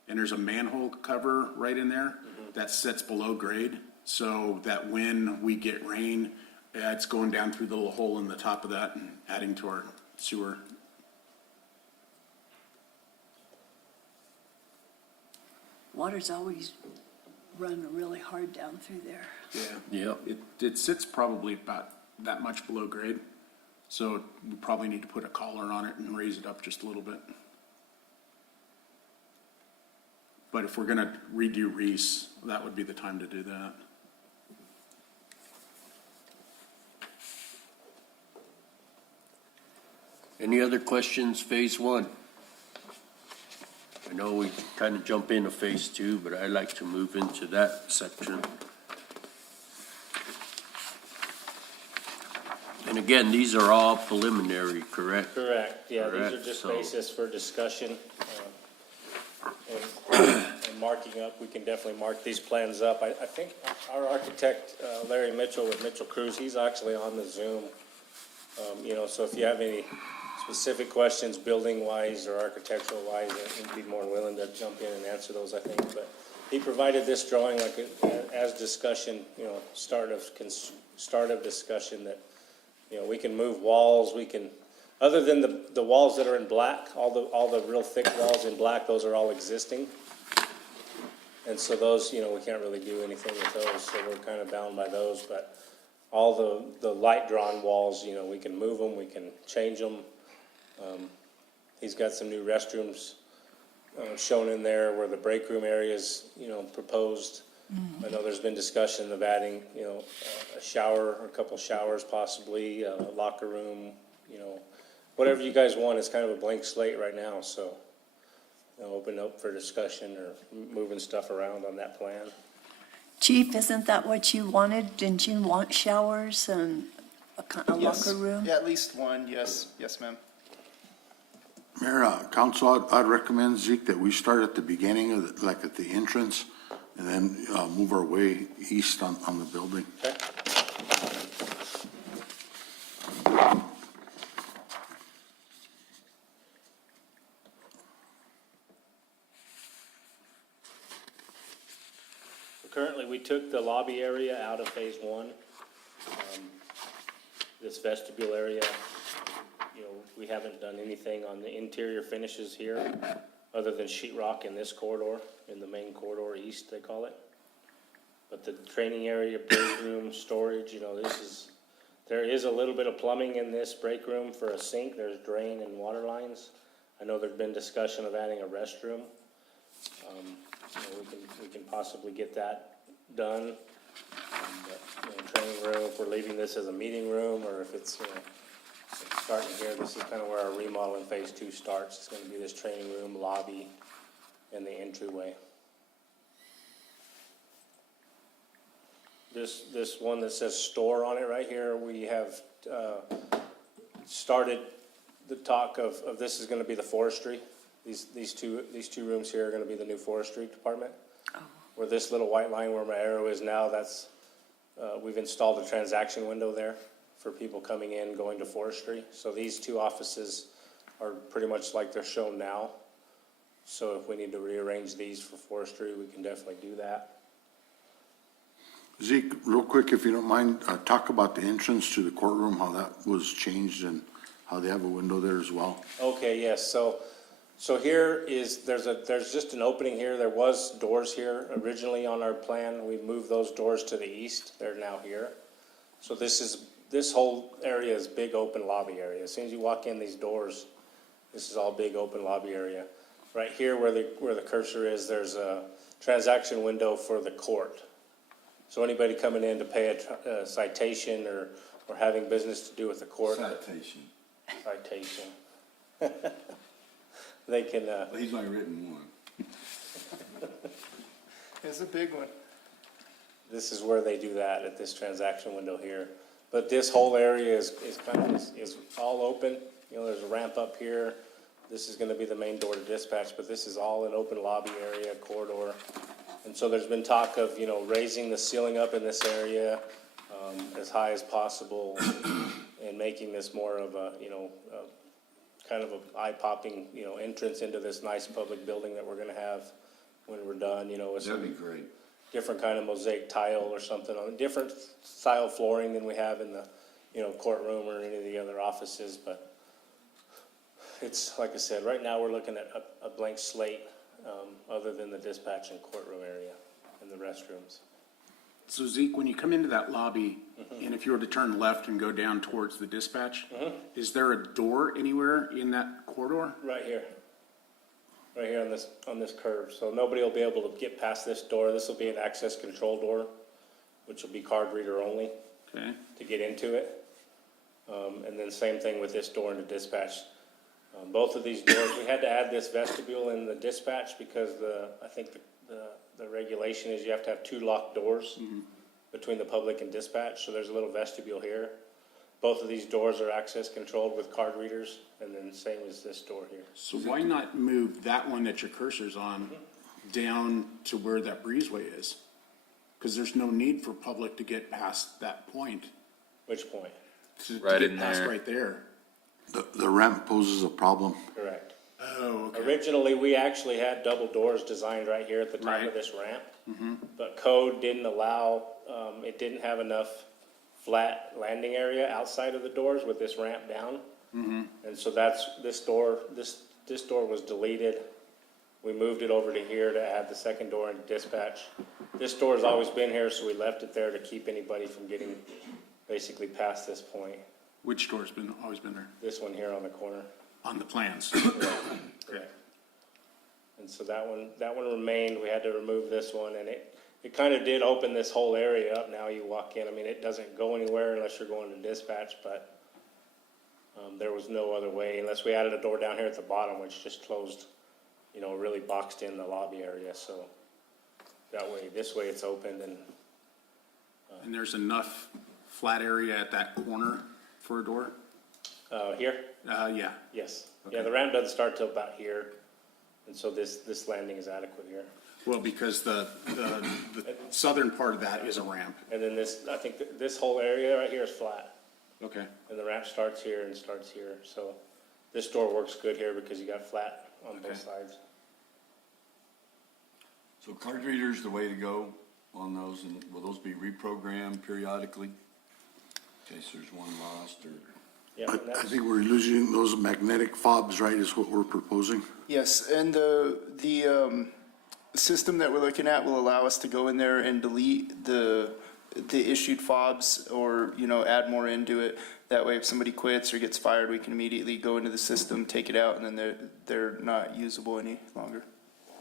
And there's a manhole cover right in there that sits below grade, so that when we get rain, it's going down through the little hole in the top of that and adding to our sewer. Water's always run really hard down through there. Yeah. Yep. It sits probably about that much below grade, so we probably need to put a collar on it and raise it up just a little bit. But if we're gonna redo Reese, that would be the time to do that. Any other questions, phase one? I know we kind of jump into phase two, but I like to move into that section. And again, these are all preliminary, correct? Correct, yeah, these Correct, are just so- basis for discussion. And marking up, we can definitely mark these plans up. I think our architect, Larry Mitchell with Mitchell Cruz, he's actually on the Zoom. So if you have any specific questions, building-wise or architectural-wise, he'd be more willing to jump in and answer those, I think. But he provided this drawing as discussion, start of discussion that, we can move walls, we can, other than the walls that are in black, all the real thick walls in black, those are all existing. And so those, we can't really do anything with those, so we're kind of bound by those, but all the light drawn walls, we can move them, we can change them. He's got some new restrooms, shown in there where the break room area is, proposed. I know there's been discussion of adding, a shower, or a couple showers possibly, a locker room, whatever you guys want. It's kind of a blank slate right now, so open up for discussion or moving stuff around on that plan. Chief, isn't that what you wanted? Didn't you want showers and a Yes. locker room? Yeah, at least one, yes, man. Mayor, council, I'd recommend, Zeke, that we start at the beginning of, like at the entrance, and then move our way east on the building. Okay? Currently, we took the lobby area out of phase one. This vestibule area, we haven't done anything on the interior finishes here, other than sheetrock in this corridor, in the main corridor east, they call it. But the training area, break room, storage, there is a little bit of plumbing in this break room for a sink. There's drain and water lines. I know there's been discussion of adding a restroom. We can possibly get that done. But, training room, if we're leaving this as a meeting room, or if it's, starting here, this is kind of where our remodel in phase two starts. It's gonna be this training room, lobby, and the entryway. This one that says store on it right here, we have, started the talk of this is gonna be the forestry. These two rooms here are gonna be the new forestry department. Where this little white line where my arrow is now, that's we've installed a transaction window there for people coming in, going to forestry. So these two offices are pretty much like they're shown now. So if we need to rearrange these for forestry, we can definitely do that. Zeke, real quick, if you don't mind, talk about the entrance to the courtroom, how that was changed and how they have a window there as well. Okay, yes, so here is, there's just an opening here. There was doors here originally on our plan. We moved those doors to the east. They're now here. So this whole area is big open lobby area. As soon as you walk in these doors, this is all big open lobby area. Right here where the cursor is, there's a transaction window for the court. So anybody coming in to pay a citation or having business to do with the court. Citation. They can, He's only written one. It's a big one. this is where they do that, at this transaction window here. But this whole area is all open. You know, there's a ramp up here. This is gonna be the main door to dispatch, but this is all an open lobby area, corridor. And so there's been talk of, you know, raising the ceiling up in this area, as high as possible and making this more of a, you know, kind of a eye-popping, you know, entrance into this nice public building that we're gonna have when we're done, you know, with That'd be some great. different kind of mosaic tile or something on different style flooring than we have in the, you know, courtroom or any of the other offices. But it's, like I said, right now we're looking at a blank slate, other than the dispatch and courtroom area and the restrooms. So Zeke, when you come into that lobby, and if you were to turn left and go down towards the dispatch, is there a door anywhere in that corridor? Right here on this curve. So nobody will be able to get past this door. This will be an access control door, which will be card reader only Okay, to get into it. And then same thing with this door into dispatch. Both of these doors, we had to add this vestibule in the dispatch because I think the regulation is you have to have two locked doors between the public and dispatch. So there's a little vestibule here. Both of these doors are access controlled with card readers, and then same as this door here. so why not move that one that your cursor's on down to where that breezeway is? Because there's no need for public to get past that point. Which point? To Right get in past there. right there. The ramp poses a problem. Correct. Oh, okay. Originally, we actually had double doors designed right here at the top Right. of this ramp. But code didn't allow, it didn't have enough flat landing area outside of the doors with this ramp down. And so this door was deleted. We moved it over to here to add the second door into dispatch. This door has always been here, so we left it there to keep anybody from getting basically past this point. Which door's always been there? This one here on the corner. On the plans. Correct. And so that one remained. We had to remove this one, and it kind of did open this whole area up. Now you walk in, I mean, it doesn't go anywhere unless you're going to dispatch, but there was no other way unless we added a door down here at the bottom, which just closed, you know, really boxed in the lobby area. So that way, this way it's opened, and And there's enough flat area at that corner for a door? here, Yeah. yes. Yeah, the ramp doesn't start till about here, and so this landing is adequate here. Well, because the southern part of that is a ramp. And then I think this whole area right here is flat. Okay. And the ramp starts here and starts here, so this door works good here because you got flat on both sides. So card readers the way to go on those, and will those be reprogrammed periodically? In case there's one lost or? Yeah, I and that's, think we're losing those magnetic fobs, right, is what we're proposing? Yes, and the system that we're looking at will allow us to go in there and delete the issued fobs or, you know, add more into it. That way, if somebody quits or gets fired, we can immediately go into the system, take it out, and then they're not usable any longer.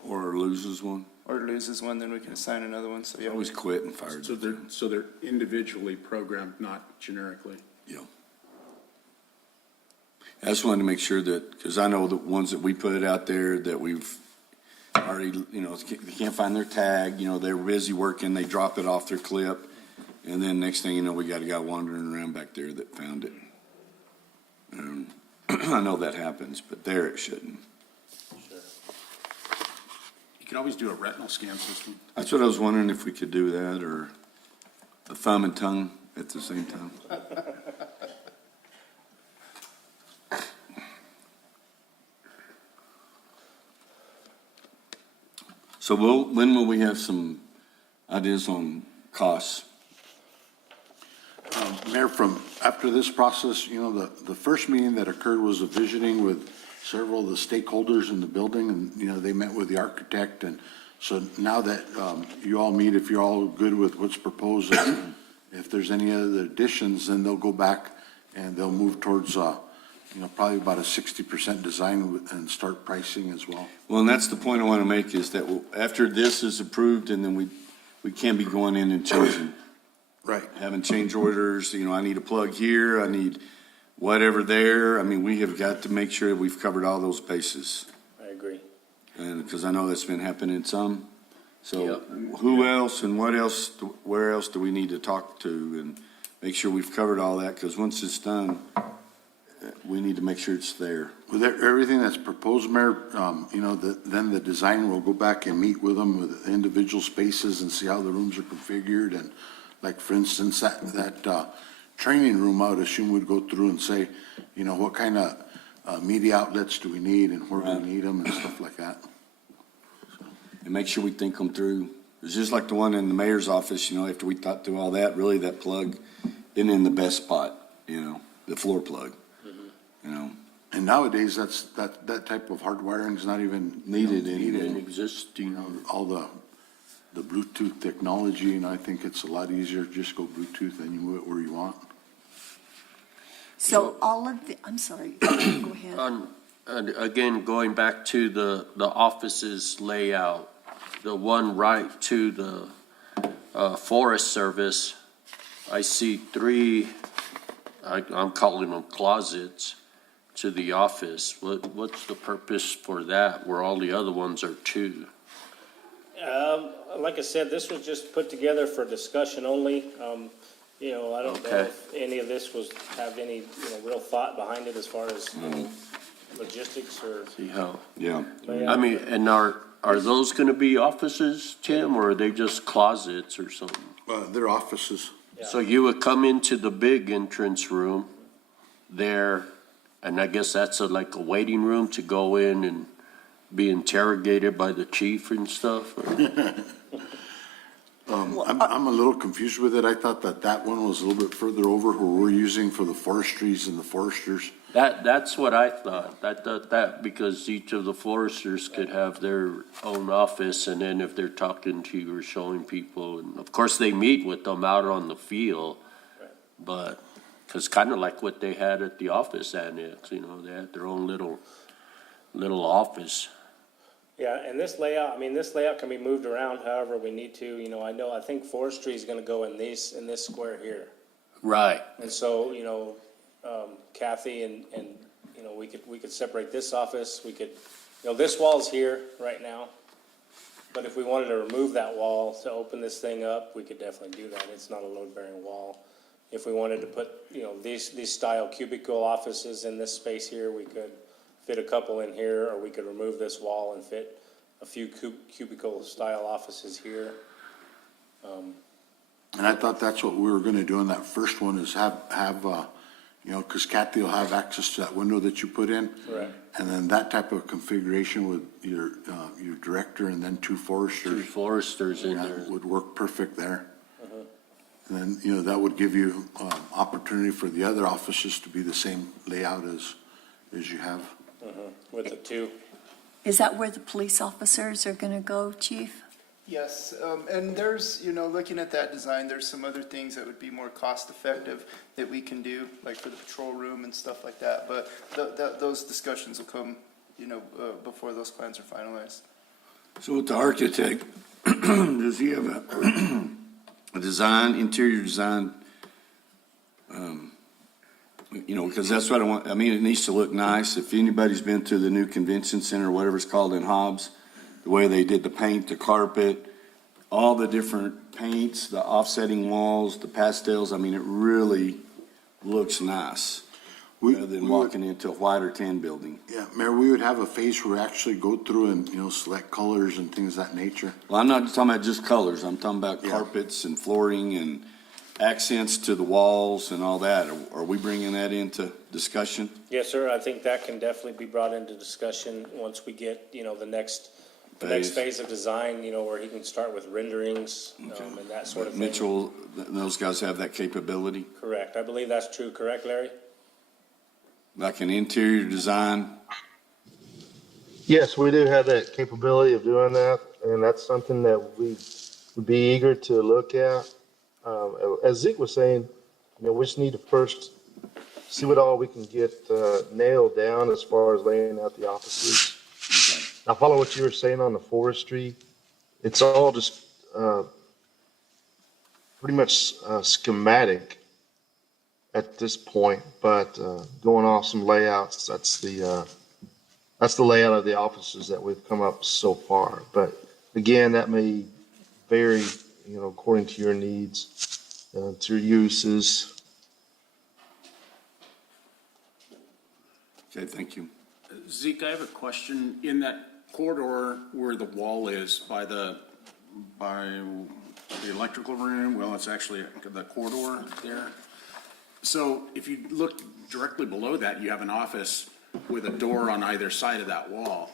Or loses one? Or loses one, then we can assign another one, so yeah. Always quit and fired. So they're individually programmed, not generically. Yeah. I just wanted to make sure that, because I know the ones that we put out there that we've already, you know, they can't find their tag, you know, they're busy working, they drop it off their clip, and then next thing you know, we got a guy wandering around back there that found it. I know that happens, but there it shouldn't. You could always do a retinal scan system. That's what I was wondering if we could do that, or a thumb and tongue at the same time. So when will we have some ideas on costs? Mayor, after this process, the first meeting that occurred was a visioning with several of the stakeholders in the building, and, they met with the architect, and so now that you all meet, if you're all good with what's proposed, if there's any other additions, then they'll go back and they'll move towards, probably about a 60% design and start pricing as well. Well, and that's the point I want to make, is that after this is approved, and then we can't be going in and changing. Right. Having change orders, I need a plug here, I need whatever there. I mean, we have got to make sure we've covered all those bases. I agree. And, because I know that's been happening some. So Yep. who else and what else, where else do we need to talk to and make sure we've covered all that? Because once it's done, we need to make sure it's there. With everything that's proposed, Mayor, then the designer will go back and meet with them with individual spaces and see how the rooms are configured. And like, for instance, that training room, I would assume would go through and say, what kind of media outlets do we need and where do we need them and stuff like that. And make sure we think them through. It's just like the one in the mayor's office, after we thought through all that, really that plug isn't in the best spot, the floor plug, And nowadays, that type of hardwiring is not even Needed needed. anymore. Existing. All the Bluetooth technology, and I think it's a lot easier to just go Bluetooth and you move it where you want. So all of the, I'm sorry, go ahead. And again, going back to the office's layout, the one right to the Forest Service, I see three, I'm calling them closets to the office. What's the purpose for that, where all the other ones are two? Like I said, this was just put together for discussion only. I don't know Okay. if any of this have any, real thought behind it as far as logistics or. See how? Yeah. I mean, and are those gonna be offices, Tim, or are they just closets or something? Their offices. So you would come into the big entrance room there, and I guess that's like a waiting room to go in and be interrogated by the chief and stuff? Or- I'm a little confused with it. I thought that one was a little bit further over where we're using for the forestries and the foresters. That's what I thought. I thought that because each of the foresters could have their own office, and then if they're talking to you or showing people, and of course they meet with them out on the field, but, because kind of like what they had at the office annex, they had their own little office. Yeah, and this layout can be moved around however we need to. I think forestry is gonna go in this square here. Right. And so, Kathy and we could separate this office, we could, this wall's here right now. But if we wanted to remove that wall to open this thing up, we could definitely do that. It's not a load-bearing wall. If we wanted to put, these style cubicle offices in this space here, we could fit a couple in here, or we could remove this wall and fit a few cubicle style offices here. And I thought that's what we were gonna do in that first one is have, cause Kathy will have access to that window that you put in. Right. And then that type of configuration with your director and then two Two foresters. foresters in Yeah, there. would work perfect there. And then, that would give you, opportunity for the other offices to be the same layout as you have. With the two. Is that where the police officers are going to go, Chief? Yes, and there's, looking at that design, there's some other things that would be more cost-effective that we can do, like for the patrol room and stuff like that. But those discussions will come, before those plans are finalized. So with the architect, does he have a design, interior design? Because that's what I want. I mean, it needs to look nice. If anybody's been to the new convention center, or whatever it's called in Hobbs, the way they did the paint, the carpet, all the different paints, the offsetting walls, the pastels, I mean, it really looks nice. Rather than walking into a white or tan building. Yeah, Mayor, we would have a phase where we actually go through and, select colors and things of that nature. Well, I'm not talking about just colors. I'm talking about Yeah. carpets and flooring and accents to the walls and all that. Are we bringing that into discussion? Yes, sir, I think that can definitely be brought into discussion once we get, the next phase of design, where he can start with renderings, and that sort of thing. Mitchell, those guys have that capability, Correct, I believe that's true, correct, Larry? like an interior design. Yes, we do have that capability of doing that, and that's something that we would be eager to look at. As Zeke was saying, we just need to first see what all we can get nailed down as far as laying out the offices. I follow what you were saying on the forestry. It's all just pretty much schematic at this point, but going off some layouts, that's the layout of the offices that we've come up so far. But again, that may vary, according to your needs, to your uses. Okay, thank you. Zeke, I have a question. In that corridor where the wall is by the electrical room, well, it's actually the corridor there. So if you look directly below that, you have an office with a door on either side of that wall.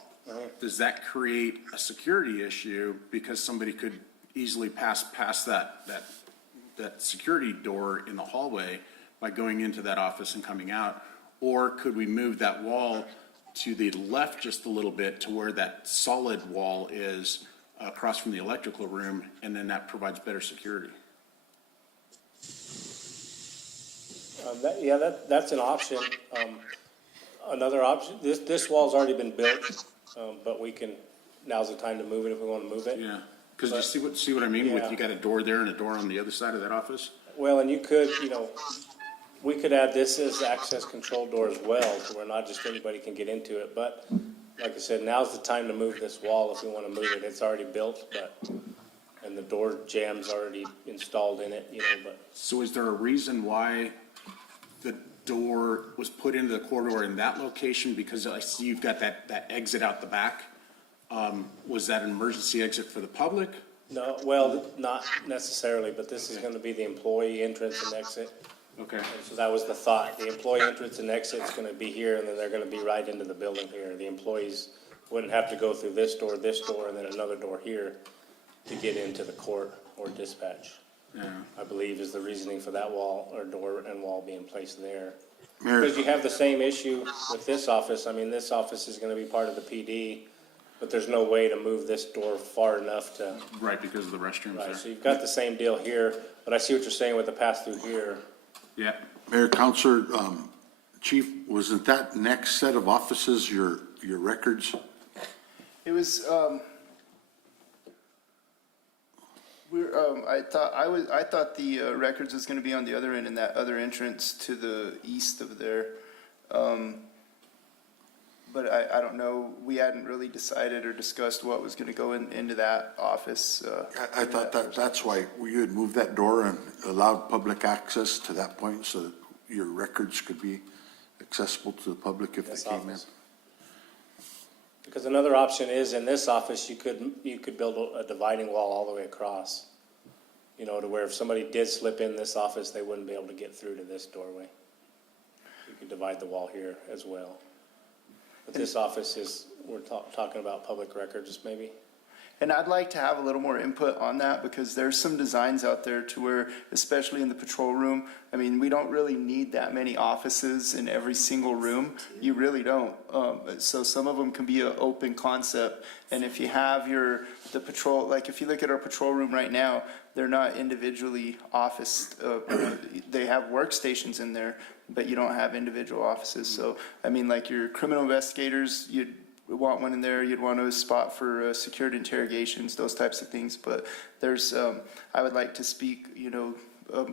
Does that create a security issue because somebody could easily pass that security door in the hallway by going into that office and coming out? Or could we move that wall to the left just a little bit to where that solid wall is across from the electrical room, and then that provides better security? That's an option. Another option, this wall's already been built, but now's the time to move it if we want to move it. Yeah, because you see what I mean? With Yeah. you got a door there and a door on the other side of that office? Well, and you could, we could add this as access control door as well, so where not just anybody can get into it. But like I said, now's the time to move this wall if we want to move it. It's already built, and the door jam's already installed in it, but. So is there a reason why the door was put into the corridor in that location? Because I see you've got that exit out the back. Was that an emergency exit for the public? No, well, not necessarily, but this is going to be the employee entrance and exit. Okay. And so that was the thought. The employee entrance and exit is going to be here, and then they're going to be right into the building here. The employees wouldn't have to go through this door, and then another door here to get into the court or dispatch. Yeah. I believe is the reasoning for that wall or door and wall being placed there. Mayor, Because you have the same issue with this office. I mean, this office is going to be part of the PD, but there's no way to move this door far enough to. Right, because of the restrooms Right, there. so you've got the same deal here, but I see what you're saying with the pass-through here. Yeah. Mayor, Counselor, Chief, wasn't that next set of offices your records? It was, I thought the records was gonna be on the other end in that other entrance to the east of there. But I don't know, we hadn't really decided or discussed what was gonna go into that office. I thought that's why you had moved that door and allowed public access to that point so that your records could be accessible to the public if This they came in. office. Because another option is in this office, you could build a dividing wall all the way across. To where if somebody did slip in this office, they wouldn't be able to get through to this doorway. You could divide the wall here as well. But this office is, we're talking about public records maybe. And I'd like to have a little more input on that because there's some designs out there to where, especially in the patrol room, I mean, we don't really need that many offices in every single room. You really don't. So some of them can be an open concept. And if you have the patrol, like if you look at our patrol room right now, they're not individually officed. They have workstations in there, but you don't have individual offices. So, I mean, like your criminal investigators, you'd want one in there, you'd want a spot for secured interrogations, those types of things. But there's, I would like to speak,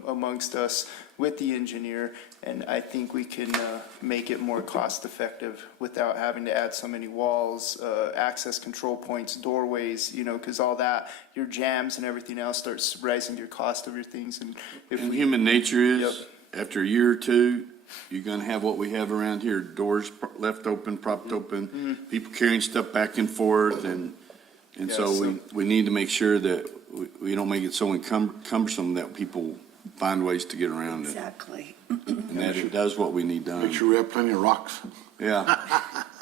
amongst us with the engineer, and I think we can make it more cost effective without having to add so many walls, access control points, doorways, because all that, your jams and everything else starts rising your cost of your things. And if And we, human nature is, Yep. after a year or two, you're gonna have what we have around here, doors left open, propped open, people carrying stuff back and forth, and Yeah, so so- we need to make sure that we don't make it so cumbersome that people find ways to get around it. Exactly. And that it does what we need done. Make sure we have plenty of rocks. Yeah.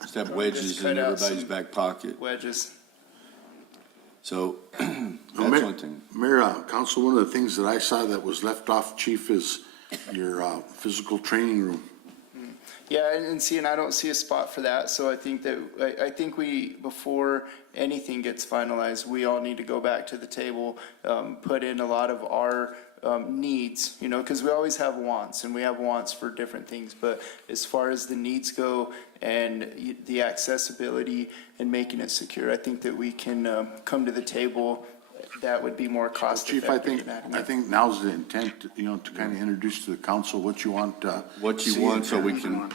Just have wedges cut in out everybody's some- back pocket. Wedges. So that's Mayor- one thing. Mayor, Council, one of the things that I saw that was left off, Chief, is your physical training room. Yeah, and see, and I don't see a spot for that, so I think that, I think we, before anything gets finalized, we all need to go back to the table, put in a lot of our needs, you know, because we always have wants, and we have wants for different things, but as far as the needs go and the accessibility and making it secure, I think that we can come to the table that would be more cost Chief, effective. I think now's the intent, you know, to kind of introduce to the council what you want. What you want so we can,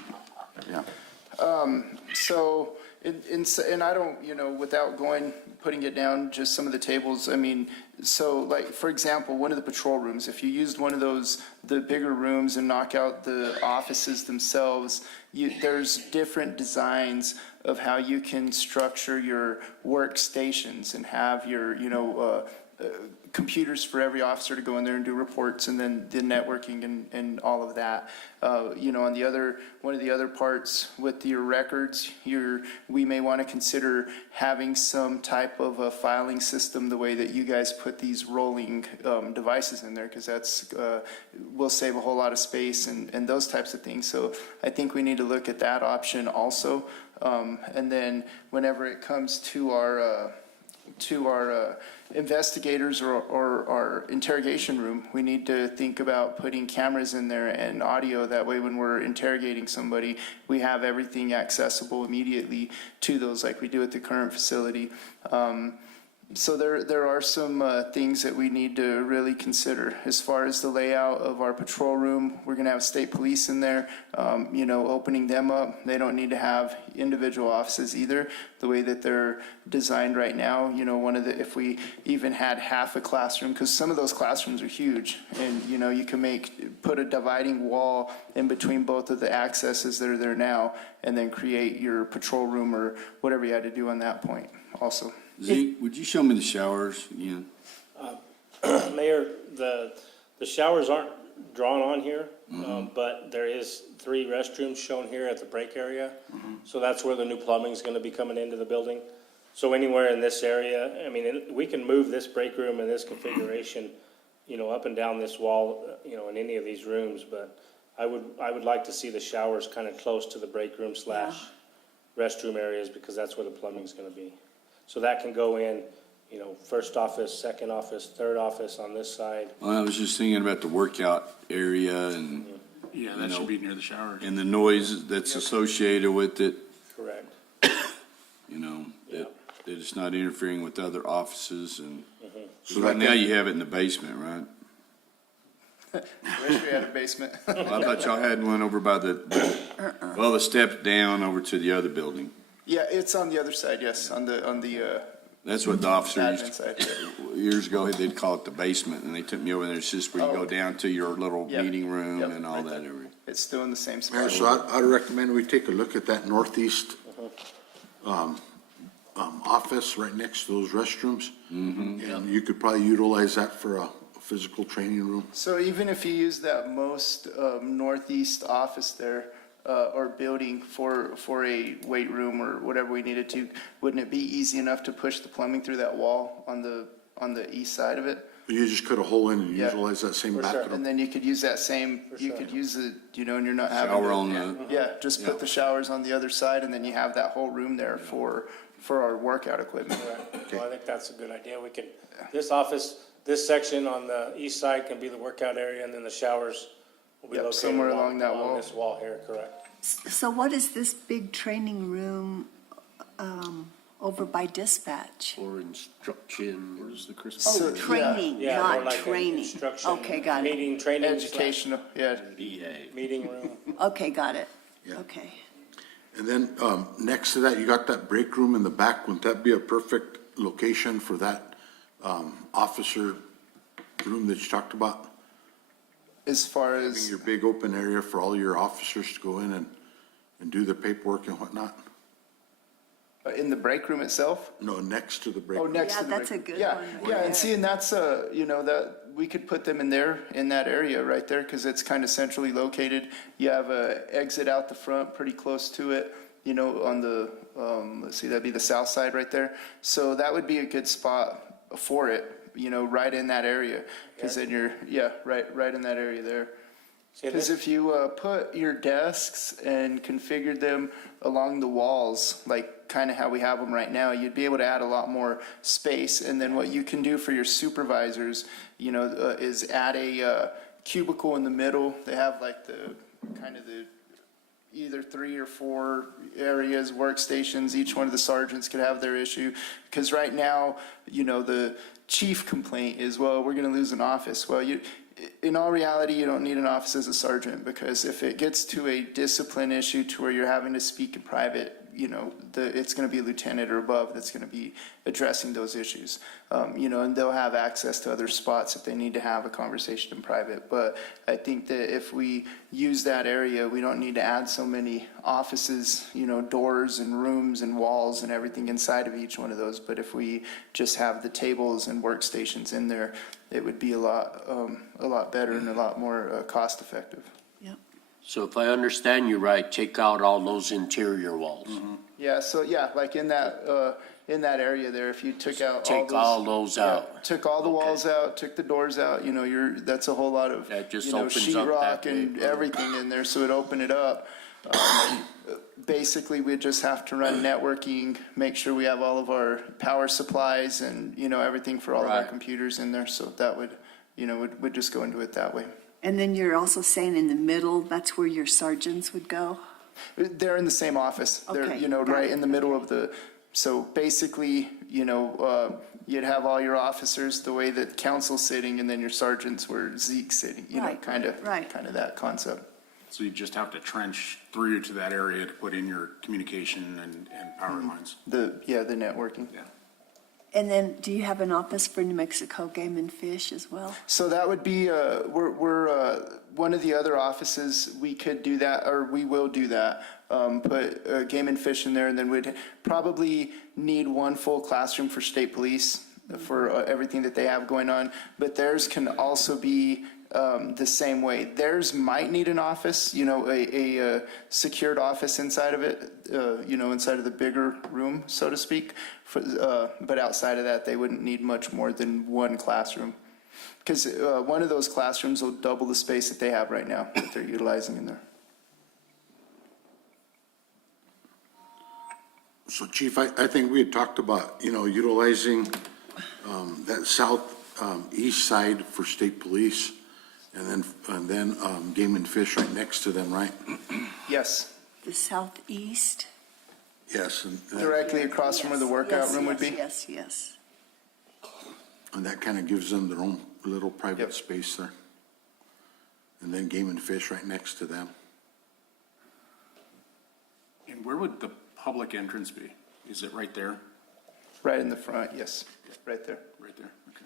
Yeah. So, and I don't, you know, without putting it down, just some of the tables, I mean, so like, for example, one of the patrol rooms, if you used one of those, the bigger rooms and knock out the offices themselves, there's different designs of how you can structure your workstations and have your, you know, computers for every officer to go in there and do reports, and then the networking and all of that. You know, one of the other parts with your records, we may want to consider having some type of a filing system the way that you guys put these rolling devices in there, because that's will save a whole lot of space and those types of things. So I think we need to look at that option also. And then whenever it comes to our investigators or our interrogation room, we need to think about putting cameras in there and audio. That way, when we're interrogating somebody, we have everything accessible immediately to those, like we do at the current facility. So there are some things that we need to really consider. As far as the layout of our patrol room, we're going to have state police in there, you know, opening them up. They don't need to have individual offices either, the way that they're designed right now. You know, if we even had half a classroom, because some of those classrooms are huge, and, you know, you can put a dividing wall in between both of the accesses that are there now, and then create your patrol room or whatever you had to do on that point also. Zeke, would you show me the showers again? Mayor, the showers aren't drawn on here, but there is 3 restrooms shown here at the break area. So that's where the new plumbing's gonna be coming into the building. So anywhere in this area, I mean, we can move this break room and this configuration, you know, up and down this wall, you know, in any of these rooms, but I would like to see the showers kind of close to the break room / restroom areas, because that's where the plumbing's gonna be. So that can go in, you know, first office, second office, third office on this side. Well, I was just thinking about the workout area and, Yeah, that should be near the shower. and the noise that's associated with it, Correct. you know, that it's not interfering with other offices. And So right that now you have it in the basement, right? Wish we had a basement. Well, I thought y'all had one over by the steps down over to the other building. Yeah, it's on the other side, yes, on the That's what the officer admin used side. years ago, they'd call it the basement, and they took me over there. It's just where you Oh. go down to your little Yep. meeting room Yep, and all right that there. area. It's still in the same Mayor, spot. so I'd recommend we take a look at that northeast office right next to those restrooms. And you could probably utilize that for a physical training room. So even if you use that most northeast office there, or building for a weight room or whatever we needed to, wouldn't it be easy enough to push the plumbing through that wall on the east side of it? You just cut a hole in and Yeah. utilize that same For sure. bathroom. And then you could use that same, you could use it, you know, and you're not having. Shower to- on the, Yeah, just put the showers on the other side, and then you have that whole room there for our workout equipment. Well, I think that's a good idea. We can, this section on the east side can be the workout area, and then the showers will be Yep, located somewhere along that wall. this wall here, correct? So what is this big training room over by dispatch? Or instruction. Where's the Christmas? Oh, So, training, Yeah, more not like an training. instruction, Okay, got it. Meeting, training. Educational, yeah. BA. Meeting room. Okay, got it. Yeah. Okay. And then, next to that, you got that break room in the back. Wouldn't that be a perfect location for that, officer room that you talked about? As far Having as, your big open area for all your officers to go in and do their paperwork and whatnot? in the break room itself? No, next to the break Oh, room. next Yeah, to the that's break a good Yeah, one. yeah, and see, and that's, you know, that, we could put them in there, in that area right there, because it's kind of centrally located. You have a exit out the front pretty close to it, you know, on the, let's see, that'd be the south side right there. So that would be a good spot for it, you know, right in that area. Because then you're, yeah, right in that area there. Because if you put your desks and configured them along the walls, like kind of how we have them right now, you'd be able to add a lot more space. And then what you can do for your supervisors, you know, is add a cubicle in the middle. They have like the kind of the either 3 or 4 areas, workstations. Each one of the sergeants could have their issue. Because right now, you know, the chief complaint is, well, we're going to lose an office. Well, in all reality, you don't need an office as a sergeant, because if it gets to a discipline issue to where you're having to speak in private, you know, it's going to be a lieutenant or above that's going to be addressing those issues. You know, and they'll have access to other spots if they need to have a conversation in private. But I think that if we use that area, we don't need to add so many offices, you know, doors and rooms and walls and everything inside of each one of those. But if we just have the tables and workstations in there, it would be a lot better and a lot more cost effective. So if I understand you right, take out all those interior walls. Yeah, so yeah, like in that area there, if you took out Take all those out. took all the walls out, took the doors out, you know, that's a whole lot of, That just you know, opens up sheetrock that and big. everything in there, so it opened it up. Basically, we just have to run networking, make sure we have all of our power supplies and, you know, everything for all of our Right. computers in there, so that would, you know, would just go into it that way. And then you're also saying in the middle, that's where your sergeants would go? They're in the same office. They're, Okay, you know, got right it. in the middle of the, so basically, you know, you'd have all your officers the way that council's sitting, and then your sergeants were Zeke's sitting, you know, Right, kind of right. that concept. So you just have to trench through to that area to put in your communication and power lines. The networking. Yeah. And then, do you have an office for New Mexico Game and Fish as well? So that would be, we're one of the other offices, we could do that, or we will do that. Put Game and Fish in there, and then we'd probably need one full classroom for state police for everything that they have going on. But theirs can also be the same way. Theirs might need an office, you know, a secured office inside of it, you know, inside of the bigger room, so to speak. But outside of that, they wouldn't need much more than one classroom. Because one of those classrooms will double the space that they have right now that they're utilizing in there. So Chief, I think we had talked about, you know, utilizing that east side for state police, and then Game and Fish right next to them, right? Yes, The southeast? Yes, and directly across from where the workout room would be. Yes. that kind of gives them their own little private Yep. space there. And then Game and Fish right next to them. And where would the public entrance be? Is it right there? Right in the front, yes, right there. Right there, okay.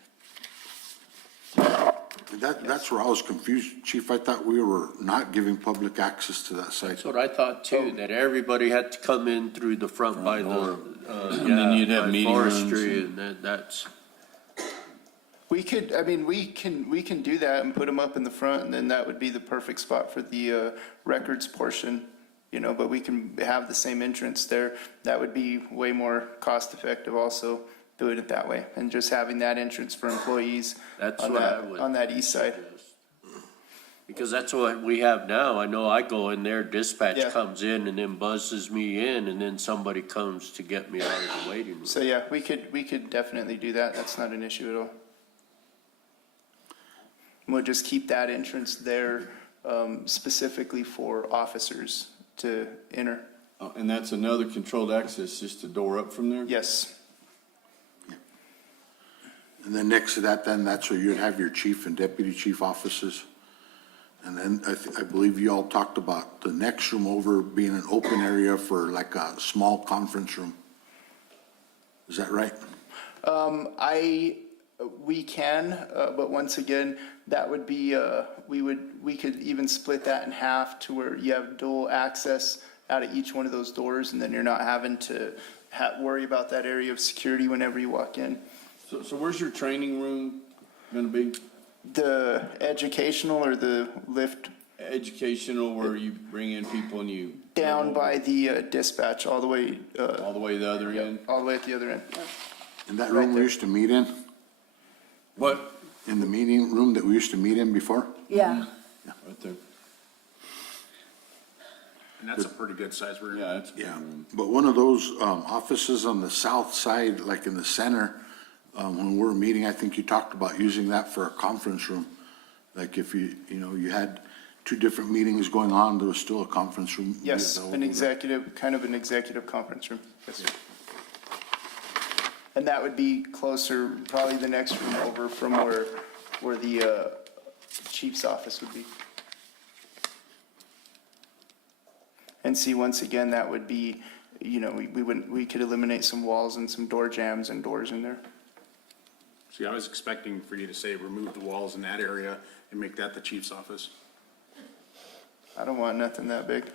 That's where I was confused, Chief. I thought we were not giving public access to that site. That's what I thought too, that everybody had to come in through the front by the, And then you'd have by meeting rooms forestry, and- and that's, We could, I mean, we can do that and put them up in the front, and then that would be the perfect spot for the records portion, you know, but we can have the same entrance there. That would be way more cost effective also, doing it that way, and just having that entrance for employees that's on what I that, would. on that east side. suggest. Because that's what we have now. I know I go in there, dispatch Yeah. comes in and then buzzes me in, and then somebody comes to get me out of the waiting room. So, yeah, we could definitely do that. That's not an issue at all. We'll just keep that entrance there, specifically for officers to enter. And that's another controlled access, just a door up from there? Yes, And then next to that, then that's where you'd have your chief and deputy chief offices. And then I believe you all talked about the next room over being an open area for like a small conference room. Is that right? we can, but once again, that would be, we could even split that in half to where you have dual access out of each one of those doors, and then you're not having to worry about that area of security whenever you walk in. So where's your training room gonna be? The educational or the lift Educational, where you bring in people and you. down by the dispatch, all the way, All the way to the other end? all the way at the other end. In that room we used to meet in, What? in the meeting room that we used to meet in before? Yeah, Right there. And that's a pretty good size room. Yeah, that's. a big Yeah, room. but one of those offices on the south side, like in the center, when we were meeting, I think you talked about using that for a conference room. Like if you know, you had two different meetings going on, there was still a conference room. Yes, available an there. executive, kind of an executive conference room. Yes, sir. And that would be closer, probably the next room over from where the chief's office would be. And see, once again, that would be, you know, we could eliminate some walls and some door jambs and doors in there. See, I was expecting for you to say remove the walls in that area and make that the chief's office. I don't want nothing that big.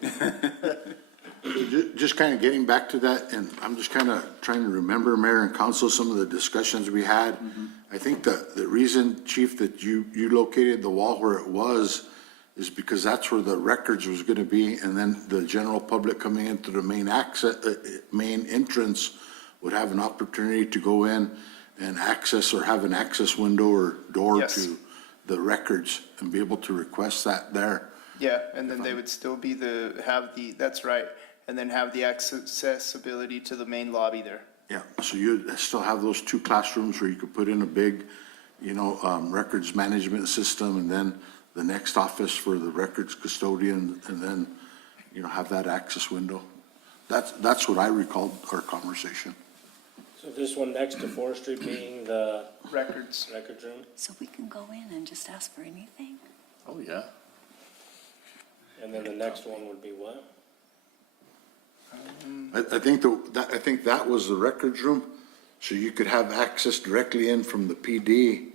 Just kind of getting back to that, and I'm just kind of trying to remember, Mayor and Council, some of the discussions we had. I think the reason, Chief, that you located the wall where it was is because that's where the records was gonna be, and then the general public coming into the main main entrance would have an opportunity to go in and access or have an access window or door Yes. to the records and be able to request that there. Yeah, and then they would still be that's right, and then have the accessibility to the main lobby there. Yeah, so you still have those two classrooms where you could put in a big, you know, records management system, and then the next office for the records custodian, and then, you know, have that access window. That's what I recalled our conversation. So this one next to Forestry being the Records. record room, so we can go in and just ask for anything? Oh, yeah. and then the next one would be what? I think that was the records room, so you could have access directly in from the PD,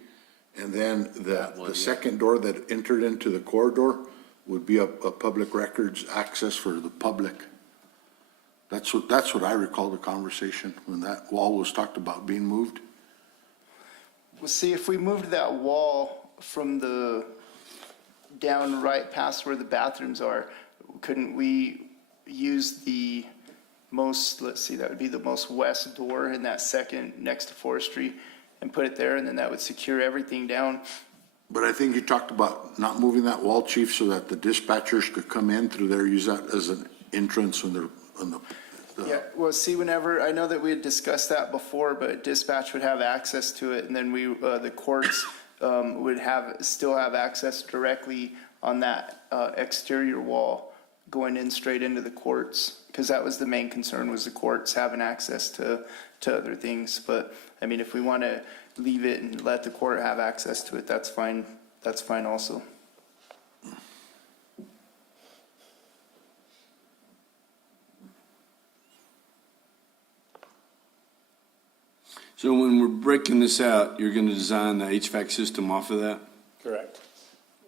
and then the second door that entered into the corridor would be a public records access for the public. That's what I recall the conversation, when that wall was talked about being moved. Well, see, if we moved that wall from the down right past where the bathrooms are, couldn't we use the most, let's see, that would be the most west door in that second next to Forestry, and put it there, and then that would secure everything down. But I think you talked about not moving that wall, Chief, so that the dispatchers could come in through there, use that as an entrance when they're on the. Yeah, well, see, whenever, I know that we had discussed that before, but dispatch would have access to it, and then the courts would still have access directly on that exterior wall going in straight into the courts, because that was the main concern, was the courts having access to other things. But, I mean, if we want to leave it and let the court have access to it, that's fine also. So when we're breaking this out, you're gonna design the HVAC system off of that? Correct.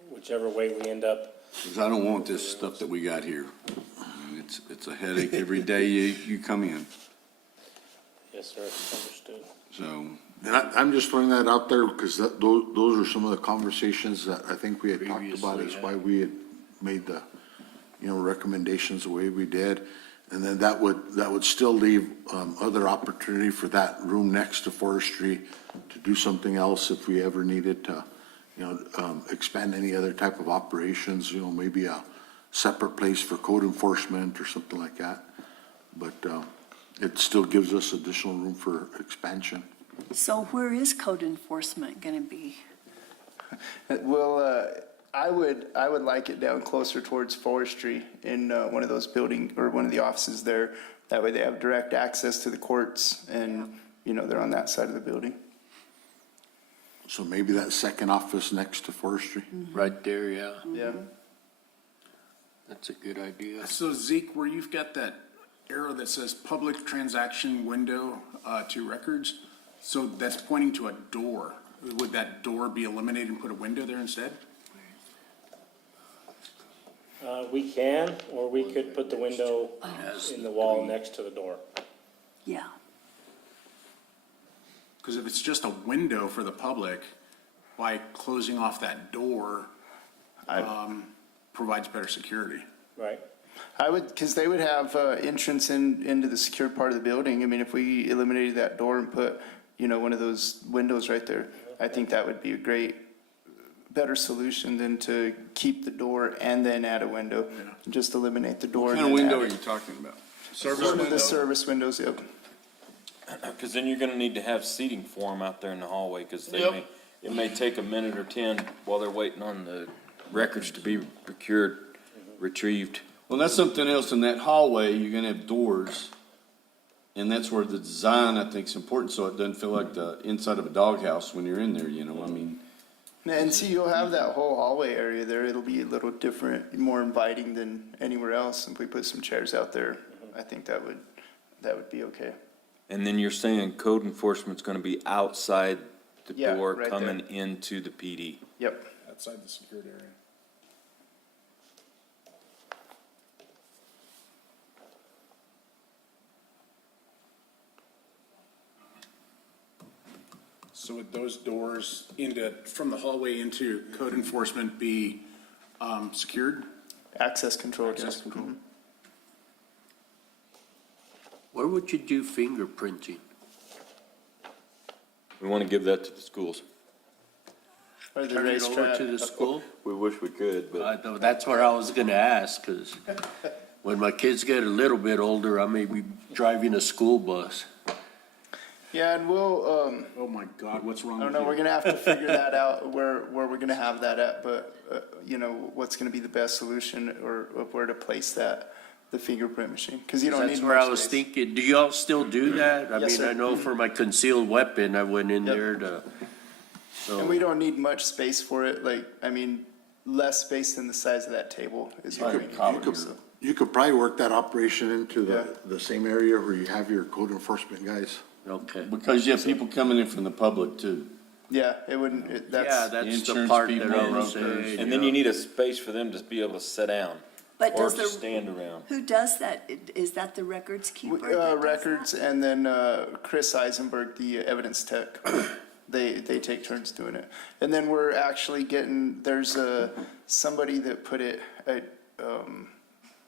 Whichever way we end up, Because I don't want this stuff that we got here. I mean, it's a headache every day you come in, yes, sir, understood. so. And I'm just throwing that out there because those are some of the conversations that I think we had talked about, is why we had made the, you know, recommendations the way we did. And then that would still leave other opportunity for that room next to Forestry to do something else if we ever needed to, you know, expand any other type of operations, you know, maybe a separate place for code enforcement or something like that. But it still gives us additional room for expansion. So where is code enforcement gonna be? Well, I would like it down closer towards Forestry in one of those building, or one of the offices there. That way they have direct access to the courts, and, you know, they're on that side of the building. So maybe that second office next to Forestry. Right there, yeah, Yeah. that's a good idea. So Zeke, where you've got that arrow that says public transaction window to records, so that's pointing to a door. Would that door be eliminated and put a window there instead? We can, or we could put the window in the wall next to the door. Yeah, Because if it's just a window for the public, by closing off that door, provides better security. Right. I would, because they would have entrance into the secured part of the building. I mean, if we eliminated that door and put, one of those windows right there, I think that would be a better solution than to keep the door and then add a window. Just eliminate the door. What and kind of then window are add you talking about? One of the service windows, yep. Because then you're gonna need to have seating for them out there in the hallway, because it may take a minute or 10 while they're waiting on the records to be procured, retrieved. Well, that's something else. In that hallway, you're gonna have doors. And that's where the design, I think, is important, so it doesn't feel like the inside of a doghouse when you're in there, I mean. And see, you'll have that whole hallway area there. It'll be a little different, more inviting than anywhere else. If we put some chairs out there, I think that would be okay. And then you're saying code enforcement's gonna be outside the Yeah, door right coming into the PD. Yep. Outside the secured area. So would those doors from the hallway into code enforcement be secured? Access control. Access yes. control. Where would you do fingerprinting? We wanna give that to the schools. Or the Turn it over racetrack. to the school? We wish we could, but. I know, that's where I was gonna ask, because when my kids get a little bit older, I may be driving a school bus. Yeah, and we'll, Oh my God, what's wrong I with don't know, you? we're gonna have to figure that out, where we're gonna have that at, but, what's gonna be the best solution or of where to place that, the fingerprint machine, because you don't need That's where I much was space. thinking, do y'all still do that? I Yes, mean, I sir. know for my concealed weapon, I went in Yep. there to, And we so, don't need much space for it, less space than the size of that table is what we need. You could probably work that operation into Yeah. the same area where you have your code enforcement guys. okay. Because you have people coming in from the public too. Yeah, it wouldn't, Yeah, that's, that's the Insurance part people, that I was brokers. saying. And then you need a space for them to be able to sit down, But or does just the, stand around. who does that? Is that the records keeper? that does records, that? and then, Chris Eisenberg, the evidence tech. They take turns doing it. And then we're actually there's somebody that put it,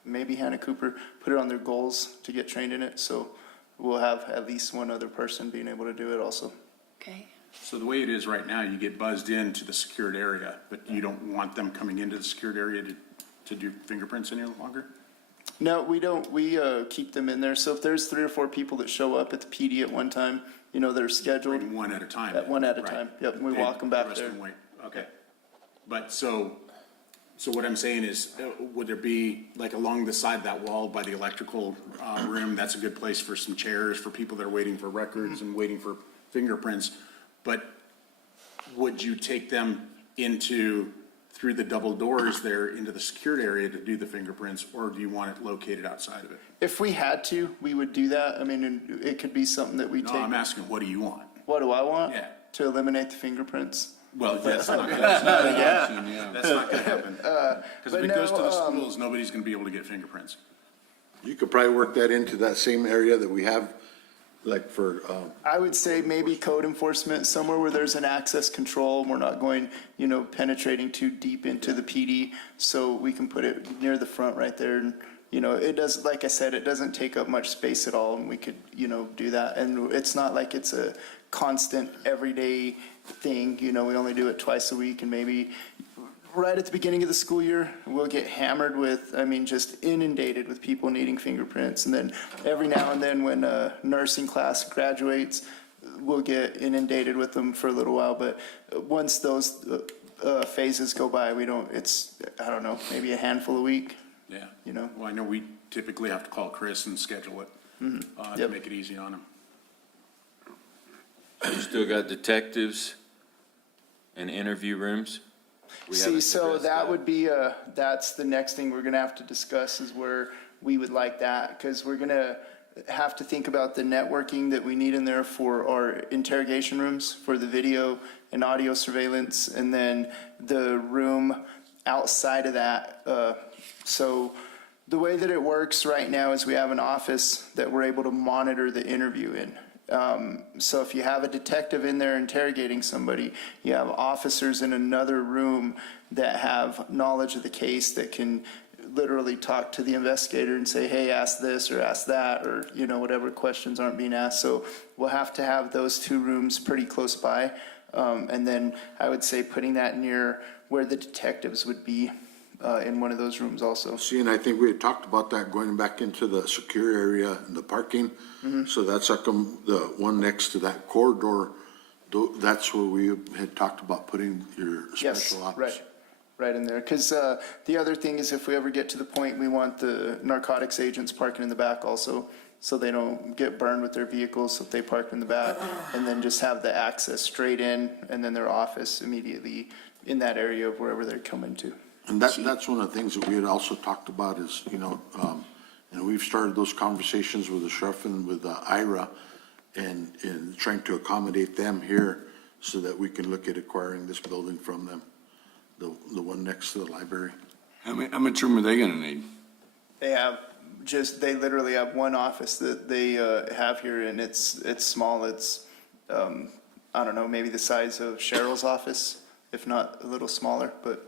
maybe Hannah Cooper, put it on their goals to get trained in it. So we'll have at least one other person being able to do it also. Okay. So the way it is right now, you get buzzed into the secured area, but you don't want them coming into the secured area to do fingerprints any longer? No, we don't. We keep them in there. So if there's 3 or 4 people that show up at the PD at one time, that are scheduled. Bring one at a time. One at a Right. time. Yep, we Okay, walk them back the rest there. of them wait. Okay. But so what I'm saying is, would there be, like along the side of that wall by the electrical room, that's a good place for some chairs for people that are waiting for records and waiting for fingerprints. But would you take them through the double doors there into the secured area to do the fingerprints, or do you want it located outside of it? If we had to, we would do that. I mean, it could be something that we No, take. I'm asking, what do you want? What do I want? Yeah. To eliminate the fingerprints. Well, that's not gonna, Yeah. that's not gonna happen. Because if but it goes to no, the schools, nobody's gonna be able to get fingerprints. You could probably work that into that same area that we have, like for, I would say maybe code enforcement, somewhere where there's an access control. We're not going, penetrating too deep into the PD. So we can put it near the front right there. And, it does, like I said, it doesn't take up much space at all. And we could, do that. And it's not like it's a constant everyday thing. We only do it twice a week, and maybe right at the beginning of the school year, we'll get hammered with, just inundated with people needing fingerprints. And then every now and then when a nursing class graduates, we'll get inundated with them for a little while. But once those phases go by, I don't know, maybe a handful a week. Yeah. You know? Well, I know we typically have to call Chris and schedule it to Yep. make it easy on him. You still got detectives and interview rooms? We See, haven't so addressed that would be, that's the next thing we're gonna have to discuss, is where we would like that, because we're gonna have to think about the networking that we need in there for our interrogation rooms, for the video and audio surveillance, and then the room outside of that. So the way that it works right now is we have an office that we're able to monitor the interview in. So if you have a detective in there interrogating somebody, you have officers in another room that have knowledge of the case that can literally talk to the investigator and say, hey, ask this or ask that, or, whatever questions aren't being asked. So we'll have to have those two rooms pretty close by. And then I would say putting that near where the detectives would be in one of those rooms also. See, and I think we had talked about that going back into the secure area and the parking. So that's like the one next to that corridor. That's where we had talked about putting your Yes, special ops. right in there. Because the other thing is if we ever get to the point, we want the narcotics agents parking in the back also, so they don't get burned with their vehicles if they park in the back, and then just have the access straight in, and then their office immediately in that area of wherever they're coming to. And that's one of the things that we had also talked about is, we've started those conversations with the sheriff and with IRA and trying to accommodate them here so that we can look at acquiring this building from them, the one next to the library. How much room are they gonna need? They literally have one office that they have here, and it's small. It's, I don't know, maybe the size of Cheryl's office, if not a little smaller, but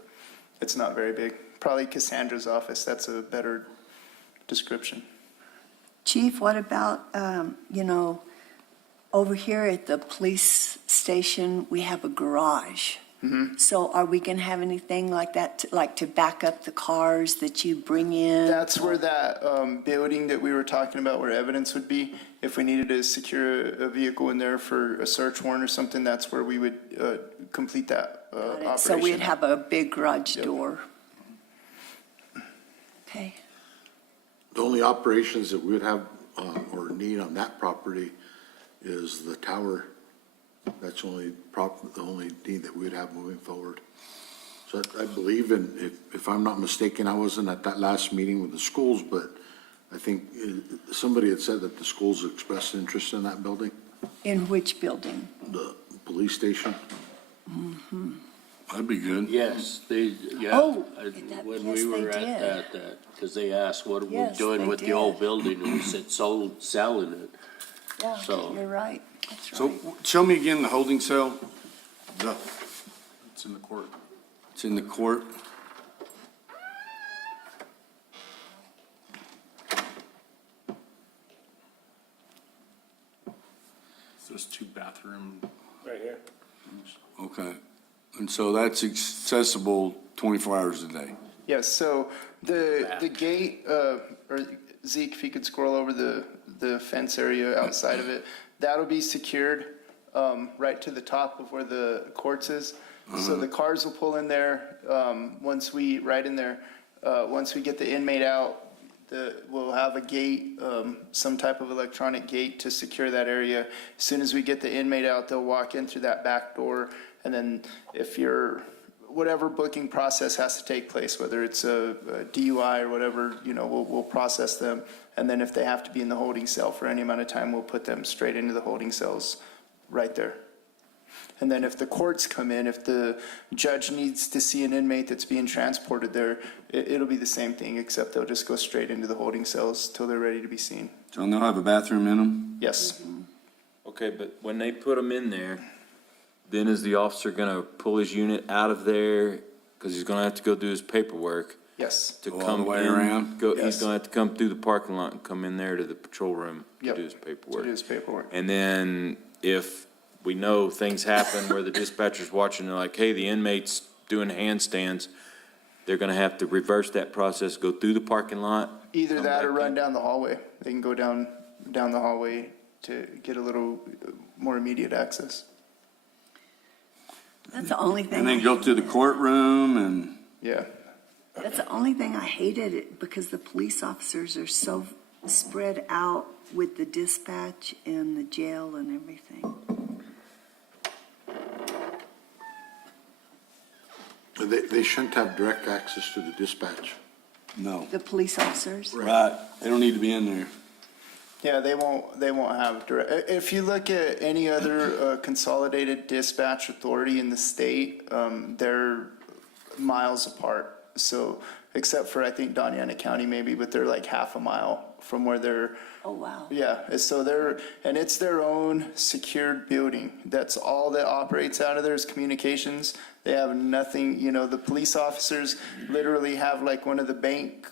it's not very big. Probably Cassandra's office, that's a better description. Chief, what about, over here at the police station, we have a garage. So are we going to have anything like that, like to back up the cars that you bring in? That's where that building that we were talking about, where evidence would be, if we needed to secure a vehicle in there for a search warrant or something, that's where we would complete that operation. So we'd have a big garage door. Okay. The only operations that we would have or need on that property is the tower. That's the only need that we'd have moving forward. So I believe, and if I'm not mistaken, I wasn't at that last meeting with the schools, but I think somebody had said that the schools expressed interest in that building, In which building? the police station. That'd be good. Yes, Oh, when yes, we they were did. at that, because they asked, what are we Yes, doing they with the did. old building? And we said, selling it. Yeah, So- you're right. That's So right. show me again the holding cell. It's in the court. It's in the court. So there's two bathroom. Right here. Okay. And so that's accessible 24 hours a day. Yes, so the gate, or Zeke, if you could scroll over the fence area outside of it, that'll be secured right to the top of where the courts is. So the cars will pull in there, once we get the inmate out, we'll have a gate, some type of electronic gate to secure that area. As soon as we get the inmate out, they'll walk in through that back door, and then whatever booking process has to take place, whether it's a DUI or whatever, we'll process them. And then if they have to be in the holding cell for any amount of time, we'll put them straight into the holding cells right there. And then if the courts come in, if the judge needs to see an inmate that's being transported there, it'll be the same thing, except they'll just go straight into the holding cells till they're ready to be seen. So they'll have a bathroom in them? Yes. Okay, but when they put them in there, then is the officer gonna pull his unit out of there? Because he's gonna have to go do his paperwork Yes. to Go all come the way in, around? He's Yes. gonna have to come through the parking lot and come in there to the patrol room to Yep. do his To paperwork. do his paperwork. And then if we know things happen where the dispatcher's watching, they're like, hey, the inmate's doing handstands, they're gonna have to reverse that process, go through the parking lot. Either come that or back run in. down the hallway. They can go down the hallway to get a little more immediate access. That's the only And thing, then go to the courtroom and, Yeah. that's the only thing I hated it, because the police officers are so spread out with the dispatch and the jail and everything. They shouldn't have direct access to the dispatch. no. The police officers? Right. They don't need to be in there. Yeah, they won't have direct, if you look at any other consolidated dispatch authority in the state, they're miles apart. So, except for, I think, Doñana County maybe, but they're like half a mile out from where they're, Oh, wow. yeah, so and it's their own secured building. That's all that operates out of there is communications. They have nothing, the police officers literally have like one of the bank,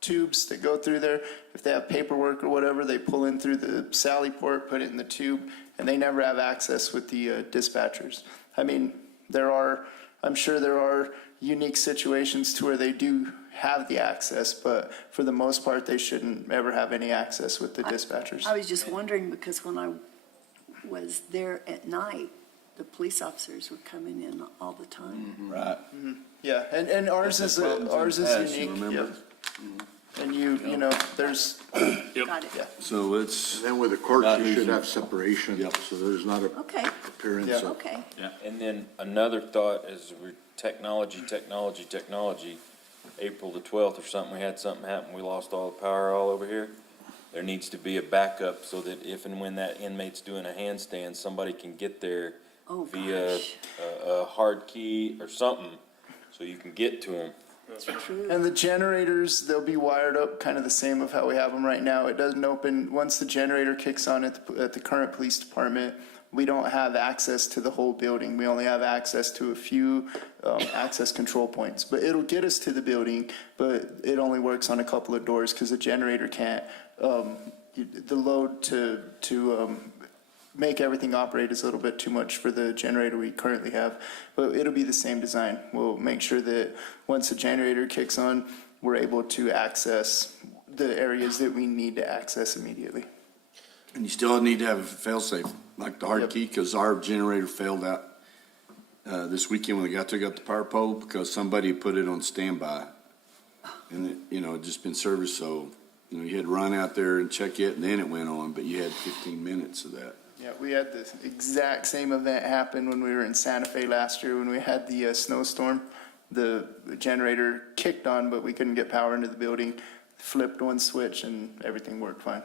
tubes that go through there. If they have paperwork or whatever, they pull in through the Sally port, put it in the tube, and they never have access with the dispatchers. I mean, I'm sure there are unique situations to where they do have the access, but for the most part, they shouldn't ever have any access with the dispatchers. I was just wondering, because when I was there at night, the police officers were coming in all the time. Right. Yeah, and ours is past, you unique. remember? Yeah. And there's, Got it. yeah. So it's, And then with the court, Not you should using- have separation, Yep. so there's not a Okay, appearance Yeah. of. okay. And then another thought is technology. April the 12th or something, we had something happen, we lost all the power all over here. There needs to be a backup so that if and when that inmate's doing a handstand, somebody can get there Oh, via gosh. a hard key or something, so you can get to them. True. And the generators, they'll be wired up kind of the same of how we have them right now. It doesn't open, once the generator kicks on at the current police department, we don't have access to the whole building. We only have access to a few access control points. But it'll get us to the building, but it only works on a couple of doors because the generator can't, the load to make everything operate is a little bit too much for the generator we currently have. But it'll be the same design. We'll make sure that once the generator kicks on, we're able to access the areas that we need to access immediately. and you still need to have a fail-safe, like the hard Yep. key, because our generator failed out this weekend when we took up the power pole because somebody put it on standby. And it just been serviced, so, you had to run out there and check it, and then it went on, but you had 15 minutes of that. Yeah, we had the exact same event happen when we were in Santa Fe last year when we had the snowstorm. The generator kicked on, but we couldn't get power into the building. Flipped one switch and everything worked fine.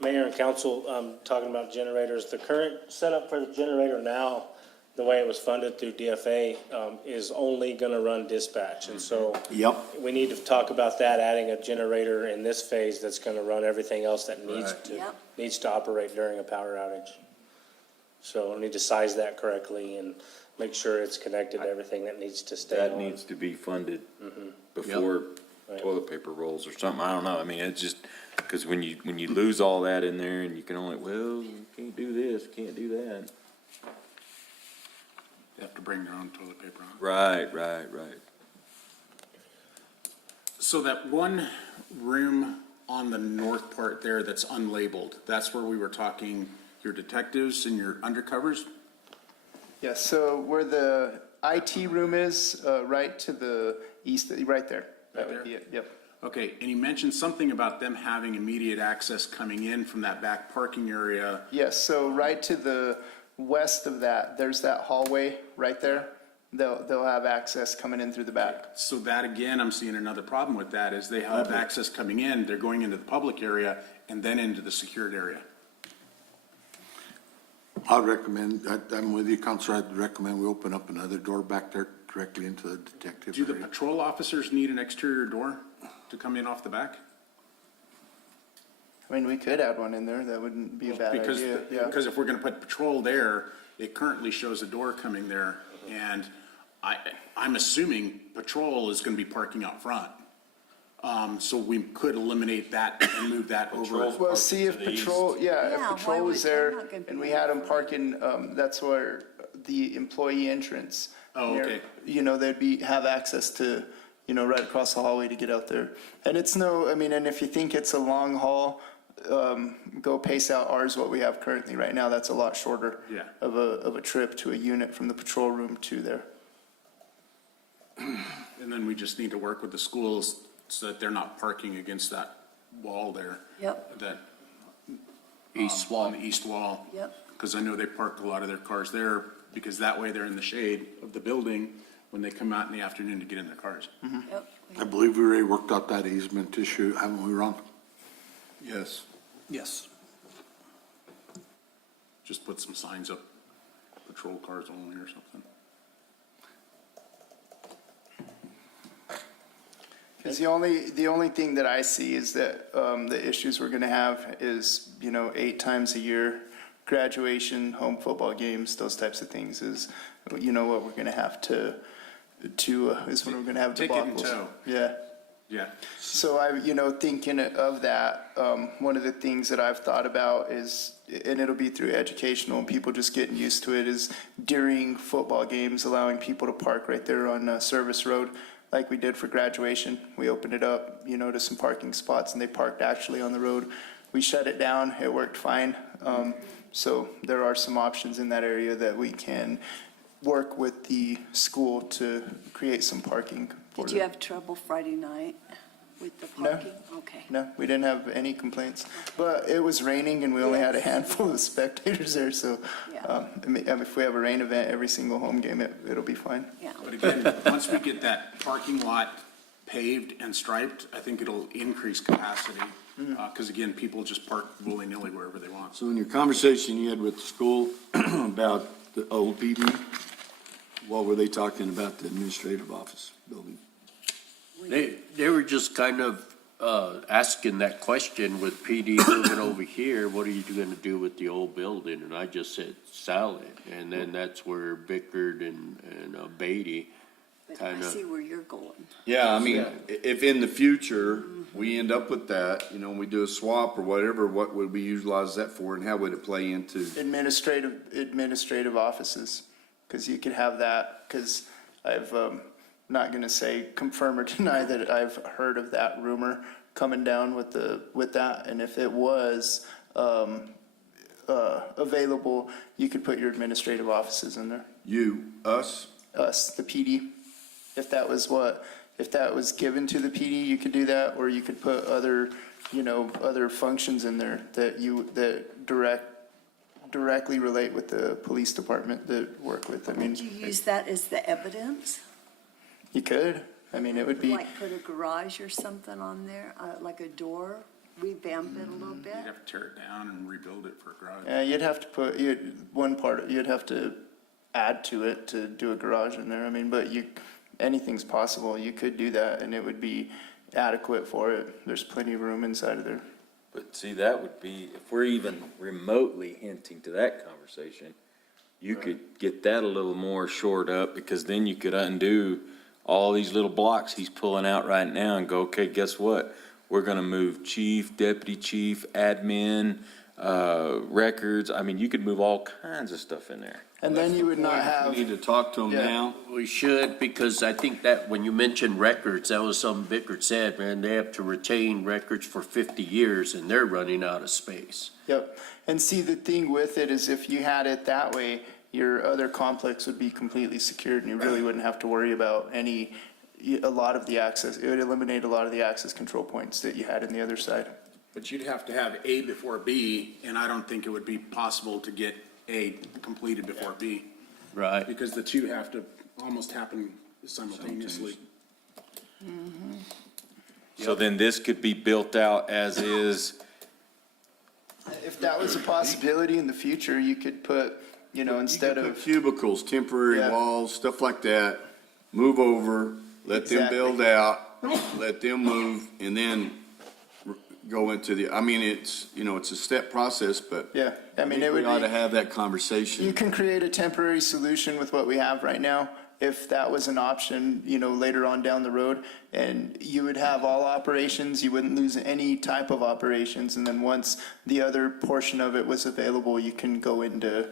Mayor and council, talking about generators, the current setup for the generator now, the way it was funded through DFA, is only gonna run dispatch. And so Yep. we need to talk about that, adding a generator in this phase that's gonna run everything else that Yep. needs to operate during a power outage. So we need to size that correctly and make sure it's connected to everything that needs to stay That on. needs to be funded before toilet paper rolls or something, I don't know, I mean, it's just, because when you lose all that in there and you can only, you can't do this, can't do that. They have to bring their own toilet paper on. Right. So that one room on the north part there that's unlabeled, that's where we were talking your detectives and your undercovers? Yeah, so where the IT room is, right to the east, right there. That would Right be there? it, yep. Okay, and you mentioned something about them having immediate access coming in from that back parking area. Yes, so right to the west of that, there's that hallway right there. They'll have access coming in through the back. So that, again, I'm seeing another problem with that, is they have access coming in, they're going into the public area and then into the secured area. I'd recommend, I'm with you, Counselor, I'd recommend we open up another door back there directly into the detective Do the area. patrol officers need an exterior door to come in off the back? I mean, we could add one in there, that wouldn't be a bad Because, idea, yeah. because if we're gonna put patrol there, it currently shows a door coming there, and I'm assuming patrol is gonna be parking out front. So we could eliminate that and move that over. Patrol's Well, see if to the east. patrol, Yeah, if why patrol was would- they're there not gonna and be we out had them front. parking, that's where the employee entrance. Oh, near- okay. They'd have access to, right across the hallway to get out there. And it's and if you think it's a long haul, go pace out ours, what we have currently right now, that's a lot shorter. Yeah. Of a trip to a unit from the patrol room to there. And then we just need to work with the schools so that they're not parking against that wall there. Yep. That. East On the east wall. Yep. Because I know they park a lot of their cars there, because that way they're in the shade of the building when they come out in the afternoon to get in their cars. Yep. I believe we already worked out that easement issue, haven't we, Ron? Yes. Yes. Just put some signs up, patrol cars only or something. Because the only thing that I see is that the issues we're going to have is, 8 times a year, graduation, home football games, those types of things is, what we're going to have is when we're going to have Take it in debacles. tow. Yeah. Yeah. So thinking of that, one of the things that I've thought about is, and it'll be through educational and people just getting used to it, is during football games, allowing people to park right there on Service Road, like we did for graduation. We opened it up, to some parking spots, and they parked actually on the road. We shut it down. It worked fine. So there are some options in that area that we can work with the school to create some parking for Did you them. have trouble Friday night with the No. parking? Okay. No, we didn't have any complaints, but it was raining and we only had a handful of spectators there, so Yeah. if we have a rain event every single home game, it'll be fine. Yeah. But again, once we get that parking lot paved and striped, I think it'll increase capacity. Because again, people just park willy-nilly wherever they want. So in your conversation you had with the school about the old PD, what were they talking about, the administrative office building? They were just kind of asking that question with PD moving over here, what are you gonna do with the old building? And I just said, sell it. And then that's where Bickard and Beatty But I kinda. see where you're going. Yeah, I mean, Yeah. if in the future, we end up with that, we do a swap or whatever, what would we utilize that for and how would it play into? Administrative offices, because you could have that, because I've, not gonna say confirm or deny that I've heard of that rumor coming down with that, and if it was, available, you could put your administrative offices in there. You, us? Us, the PD. If that was given to the PD, you could do that, or you could put other functions in there that directly relate with the police department that work with. Would you use that as the evidence? You could. It would be, Like put a garage or something on there, like a door, revamp it a little bit? You'd have to tear it down and rebuild it for a garage. yeah, you'd have to put, you'd have to add to it to do a garage in there. But anything's possible. You could do that and it would be adequate for it. There's plenty of room inside of there. But see, that would be, if we're even remotely hinting to that conversation, you could get that a little more shored up, because then you could undo all these little blocks he's pulling out right now and go, okay, guess what? We're gonna move chief, deputy chief, admin, records. You could move all kinds of stuff in there. And then you would not have. We need to talk to them Yeah. now. We should, because I think that when you mentioned records, that was something Bickard said, man, they have to retain records for 50 years and they're running out of space. Yep. And see, the thing with it is if you had it that way, your other complex would be completely secured and you really wouldn't have to worry about a lot of the access. It would eliminate a lot of the access control points that you had in the other side. But you'd have to have A before B, and I don't think it would be possible to get A completed before B, Right. because the two have to almost happen simultaneously. So then this could be built out as is. If that was a possibility in the future, you could put, instead You could of. put cubicles, temporary Yeah. walls, stuff like that, move over, let them Exactly. build out, let them move, and then go into it's a step process, but Yeah, I think it would we ought to be, have that you conversation. can create a temporary solution with what we have right now. If that was an option, later on down the road, and you would have all operations, you wouldn't lose any type of operations. And then once the other portion of it was available, you can go into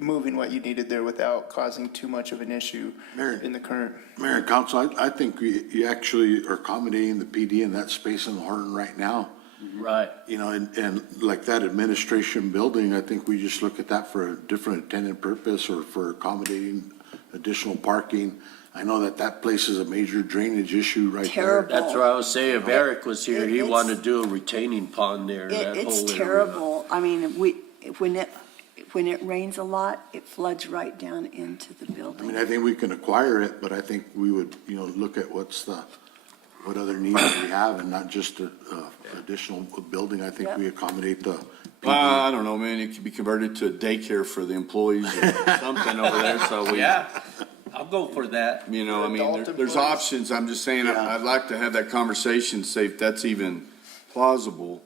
moving what you needed there without causing too much of an issue Mayor. in the current. Mayor and Council, I think you actually are accommodating the PD in that space in Horton right now. Right. And like that administration building, I think we just look at that for a different intended purpose or for accommodating additional parking. I know that place is a major drainage issue right there. Terrible. That's what I was saying, if Eric was here, he It's- wanted to do a retaining pond there, that whole It's area. terrible. When it rains a lot, it floods right down into the building. I think we can acquire it, but I think we would, look at what other needs we have and not just a additional building. I think Yep. we accommodate the Well, I don't know, man, it could be converted to a daycare for the employees or something over there, so we. Yeah, I'll go for that. You know, I mean, Adult there's employees. options. I'm just saying, Yeah. I'd like to have that conversation, say if that's even plausible,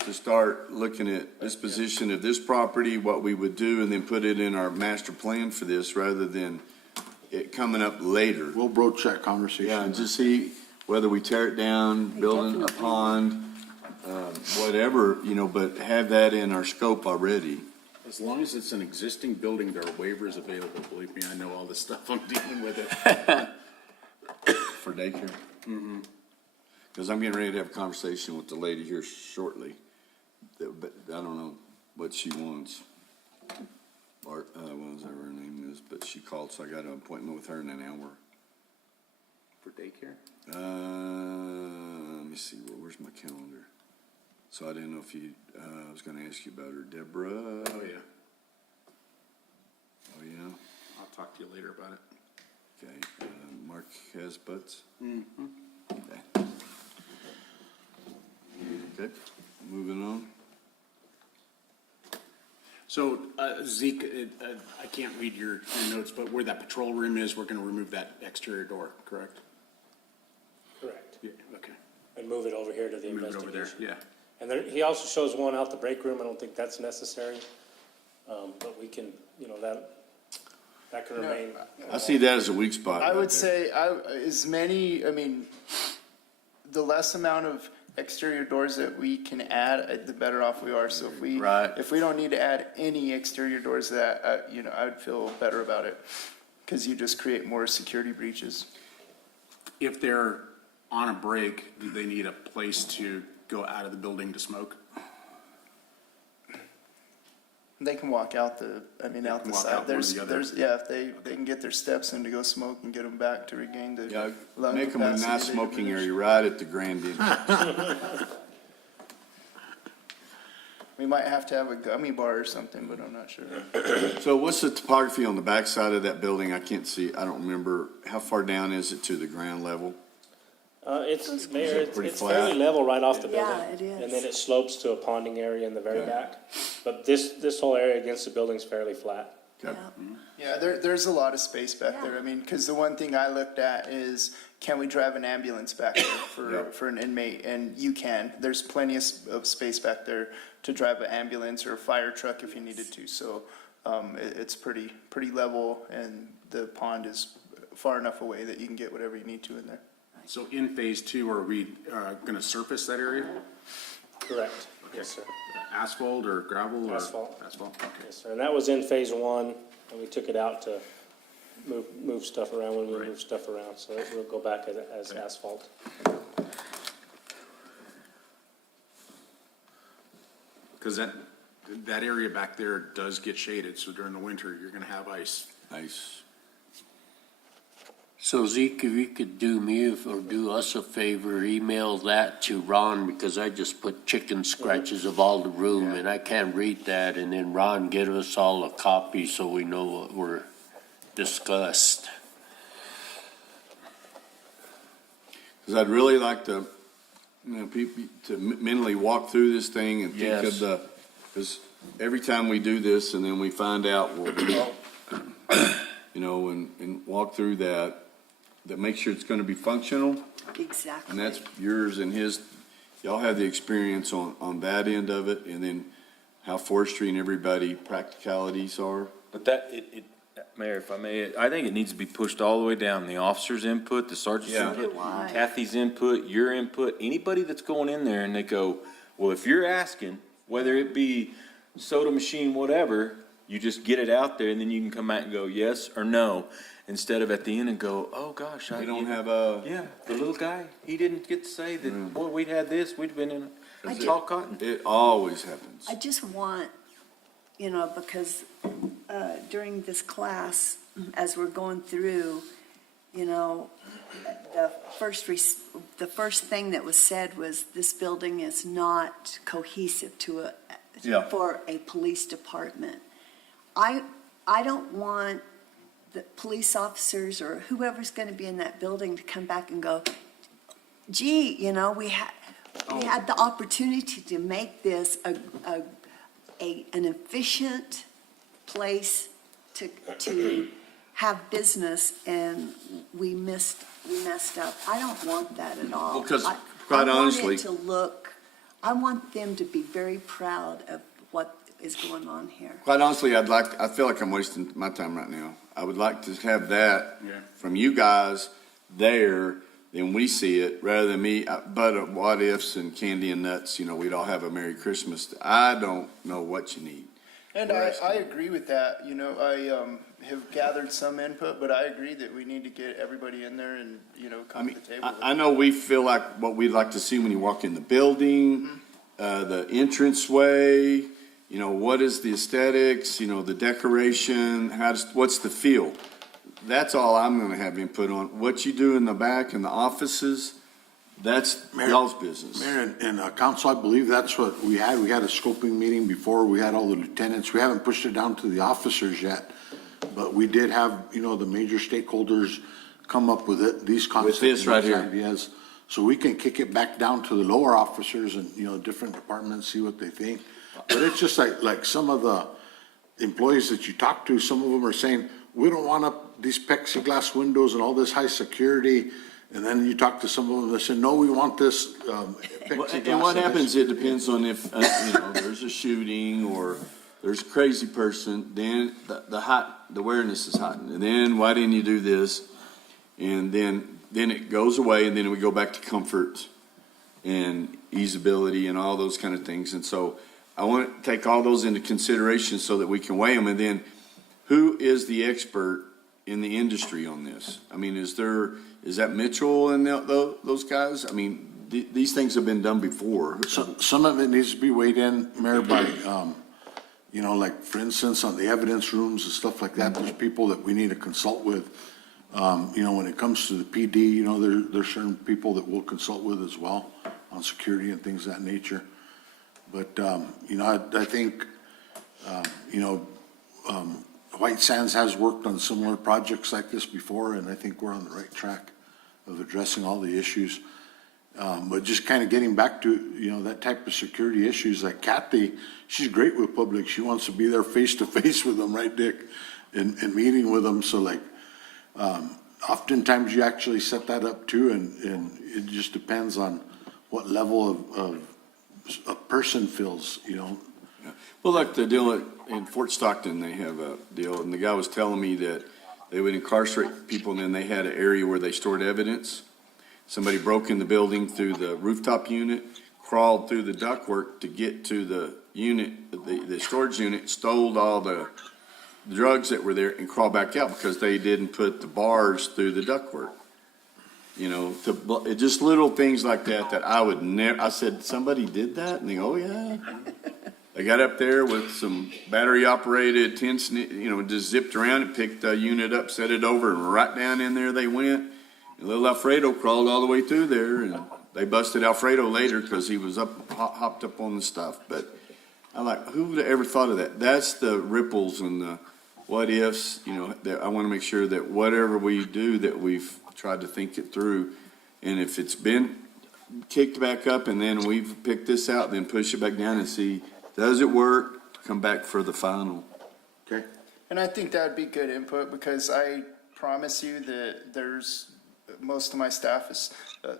to start looking at disposition of this property, what we would do, and then put it in our master plan for this, rather than it coming up later. We'll broach that conversation. Yeah, and just see whether we tear it down, building a Definitely. pond, whatever, you know, but have that in our scope already. As long as it's an existing building, there are waivers available. Believe me, I know all this stuff. I'm dealing with it. For daycare? Mm-hmm. Because I'm getting ready to have a conversation with the lady here shortly, but I don't know what she wants. Or, whatever her name is, but she called, so I got an appointment with her in an hour. For daycare? Let me see, where's my calendar? So I didn't know if you, I was gonna ask you about her, Deborah. Oh, yeah. Oh, yeah, I'll talk to you later about it. okay, Mark has butts? Mm-hmm. Okay. Okay, moving on. So, Zeke, I can't read your notes, but where that patrol room is, we're gonna remove that exterior door, correct? Correct. Yeah, okay. And move it over here to the Move it over there, investigation. yeah. And there, he also shows one out the break room. I don't think that's necessary. But we can, you know, that can remain. I see that as a weak spot. I right would there. say, the less amount of exterior doors that we can add, the better off we are. So Right. if we don't need to add any exterior doors, that, I would feel better about it. Cause you just create more security breaches. If they're on a break, do they need a place to go out of the building to smoke? They can walk out out can the walk out side. one or There's, the other. if they can get their steps in to go smoke and get them back to regain the Yeah, lung make them a capacity nice they smoking diminished. area right at the grand entrance. We might have to have a gummy bar or something, but I'm not sure. So what's the topography on the backside of that building? I can't see, I don't remember. How far down is it to the ground level? It's, Mayor, pretty it's flat? fairly level right off the Yeah, building. it is. And then it slopes to a ponding area in the very Okay. back. But this whole area against the building's fairly flat. Okay. Yeah, there's a lot of space back Yeah. there. I mean, because the one thing I looked at is, can we drive an ambulance back there Yeah. for an inmate? And you can. There's plenty of space back there to drive an ambulance or a fire truck if you needed to. So it's pretty level, and the pond is far enough away that you can get whatever you need to in there. So in phase two, are we gonna surface that area? Correct. Yes, sir. Asphalt or gravel or? Asphalt. Asphalt, okay. Yes, sir. And that was in phase one, and we took it out to move stuff around when we Right. move stuff around. So it will go back as asphalt. Because that area back there does get shaded, so during the winter, you're gonna have ice. Nice. So Zeke, if you could do me or do us a favor, email that to Ron, because I just put chicken scratches of all the room and I can't read that, and then Ron give us all a copy so we know what we're discussed. Because I'd really like to, people to mentally walk through this thing and think Yes. of because every time we do this and then we find out what we, and walk through that make sure it's going to be functional. Exactly. And that's yours and his, y'all have the experience on that end of it, and then how forestry and everybody practicalities are. But Mayor, if I may, I think it needs to be pushed all the way down. The officer's input, the sergeant's Yeah. input, Why? Kathy's input, your input, anybody that's going in there and they go, well, if you're asking, whether it be soda machine, whatever, you just get it out there and then you can come back and go yes or no, instead of at the end and go, oh gosh, They don't have a, yeah, the little guy, he didn't get to say that, boy, we'd had this, we'd been in I tall cotton. it always happens. I just want, because during this class, as we're going through, the first thing that was said was this building is not cohesive for a police department. I don't want the police officers or whoever's going to be in that building to come back and go, gee, we had the opportunity to make this an efficient place to have business and we messed up. I don't want that at all. Well, 'cause I- quite I honestly- want it to look, I want them to be very proud of what is going on here. Quite honestly, I feel like I'm wasting my time right now. I would like to have that from you guys there, then we see it, rather than me, but what ifs and candy and nuts, we'd all have a Merry Christmas. I don't know what you need. And I agree with that, I have gathered some input, but I agree that we need to get everybody in there and, come to the table. with I know we feel like what we'd like to see when you walk in the building, the entranceway, what is the aesthetics, the decoration, what's the feel? That's all I'm gonna have input on. What you do in the back in the offices, that's y'all's business. Mayor and council, I believe that's what we had. We had a scoping meeting before. We had all the lieutenants. We haven't pushed it down to the officers yet. But we did have, the major stakeholders come up with these concepts. this right these here. Ideas. So we can kick it back down to the lower officers and, different departments, see what they think. But it's just like some of the employees that you talk to, some of them are saying, we don't want up these plexiglass windows and all this high security. And then you talk to some of them that say, no, we want this plexiglass. And what happens, it depends on if, there's a shooting or there's a crazy person, then the awareness is heightened. And then why didn't you do this? And then it goes away, and then we go back to comfort and easeability and all those kind of things. And so I want to take all those into consideration so that we can weigh them. And then who is the expert in the industry on this? I mean, is that Mitchell and those guys? I mean, these things have been done before. Some of it needs to be weighed in, Mayor, by, like, for instance, on the evidence rooms and stuff like that, there's people that we need to consult with. When it comes to the PD, there's certain people that we'll consult with as well on security and things of that nature. But, I think, White Sands has worked on similar projects like this before, and I think we're on the right track of addressing all the issues. But just kind of getting back to, that type of security issues, like Kathy, she's great with public. She wants to be there face to face with them, right, Dick? And meeting with them. So like, oftentimes you actually set that up too, and it just depends on what level of a person feels, Well, like the deal in Fort Stockton, they have a deal, and the guy was telling me that they would incarcerate people, and then they had an area where they stored evidence. Somebody broke in the building through the rooftop unit, crawled through the ductwork to get to the unit, the storage unit, stole all the drugs that were there, and crawled back out because they didn't put the bars through the ductwork. Just little things like that I would never. I said, somebody did that, and they go, oh yeah. They got up there with some battery-operated tents, just zipped around and picked the unit up, set it over, and right down in there they went. And little Alfredo crawled all the way through there, and they busted Alfredo later because he was hopped up on the stuff. But I'm like, who would have ever thought of that? That's the ripples and the what ifs. That I want to make sure that whatever we do, that we've tried to think it through. And if it's been kicked back up, and then we've picked this out, then push it back down and see. Does it work? Come back for the final. Okay. And I think that would be good input, because I promise you that most of my staff is,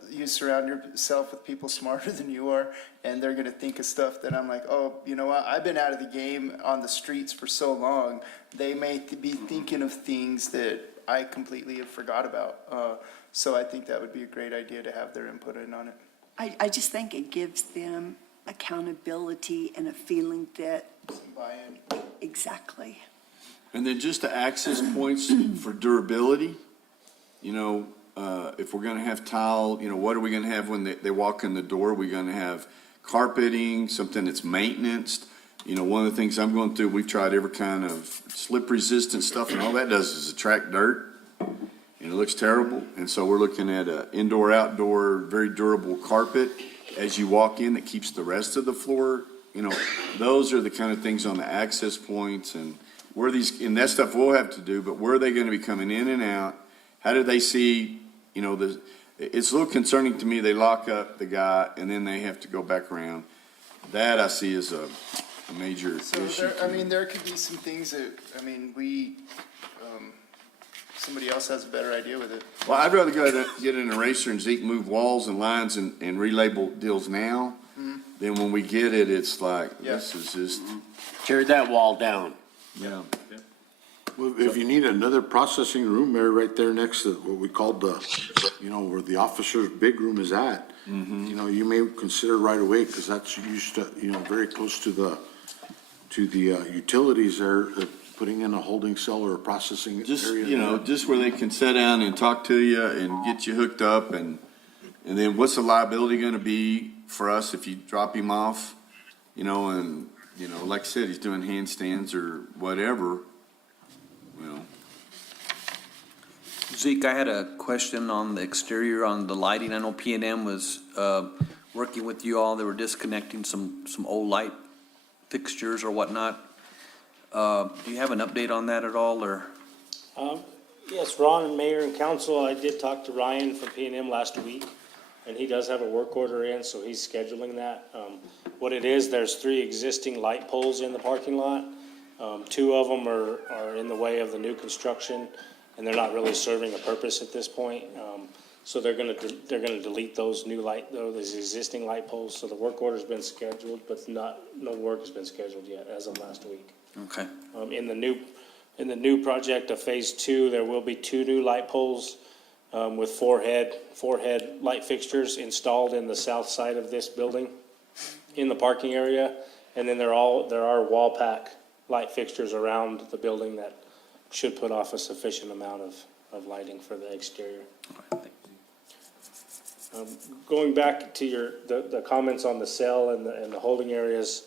you surround yourself with people smarter than you are, and they're going to think of stuff that I'm like, oh, you know what? I've been out of the game on the streets for so long. They may be thinking of things that I completely have forgot about. So I think that would be a great idea to have their input in on it. I just think it gives them accountability and a feeling that, Buy-in. exactly. And then just the access points for durability. If we're going to have tile, what are we going to have when they walk in the door? Are we going to have carpeting, something that's maintenance? One of the things I'm going through, we've tried every kind of slip-resistant stuff, and all that does is attract dirt, and it looks terrible. And so we're looking at an indoor-outdoor, very durable carpet as you walk in that keeps the rest of the floor. Those are the kind of things on the access points, and and that stuff we'll have to do, but where are they going to be coming in and out? How do they see, it's a little concerning to me. They lock up the guy and then they have to go back around. That I see as a major issue. So there could be some things that, we, somebody else has a better idea with it. Well, I'd rather go to get an eraser and Zeke move walls and lines and relabel deals now. Then when we get it, it's like, Yeah. this is just, Tear that wall down. yeah. Well, if you need another processing room there, right there next to what we called where the officer's big room is at, you may consider right away, because that's used to, very close to the utilities there, putting in a holding cell or a processing area. Just, there. just where they can sit down and talk to you and get you hooked up and then what's the liability gonna be for us if you drop him off? Like I said, he's doing handstands or whatever, Zeke, I had a question on the exterior, on the lighting. I know P&M was working with you all. They were disconnecting some old light fixtures or whatnot. Do you have an update on that at all, or? Yes, Ron and Mayor and Council, I did talk to Ryan from P&M last week, and he does have a work order in, so he's scheduling that. What it is, there's 3 existing light poles in the parking lot. 2 of them are in the way of the new construction, and they're not really serving a purpose at this point. So they're gonna delete those those existing light poles. So the work order's been scheduled, but no work has been scheduled yet as of last week. Okay. In the new project of phase 2, there will be 2 new light poles with four head light fixtures installed in the south side of this building in the parking area. And then there are wall pack light fixtures around the building that should put off a sufficient amount of lighting for the exterior. Going back to the comments on the cell and the holding areas,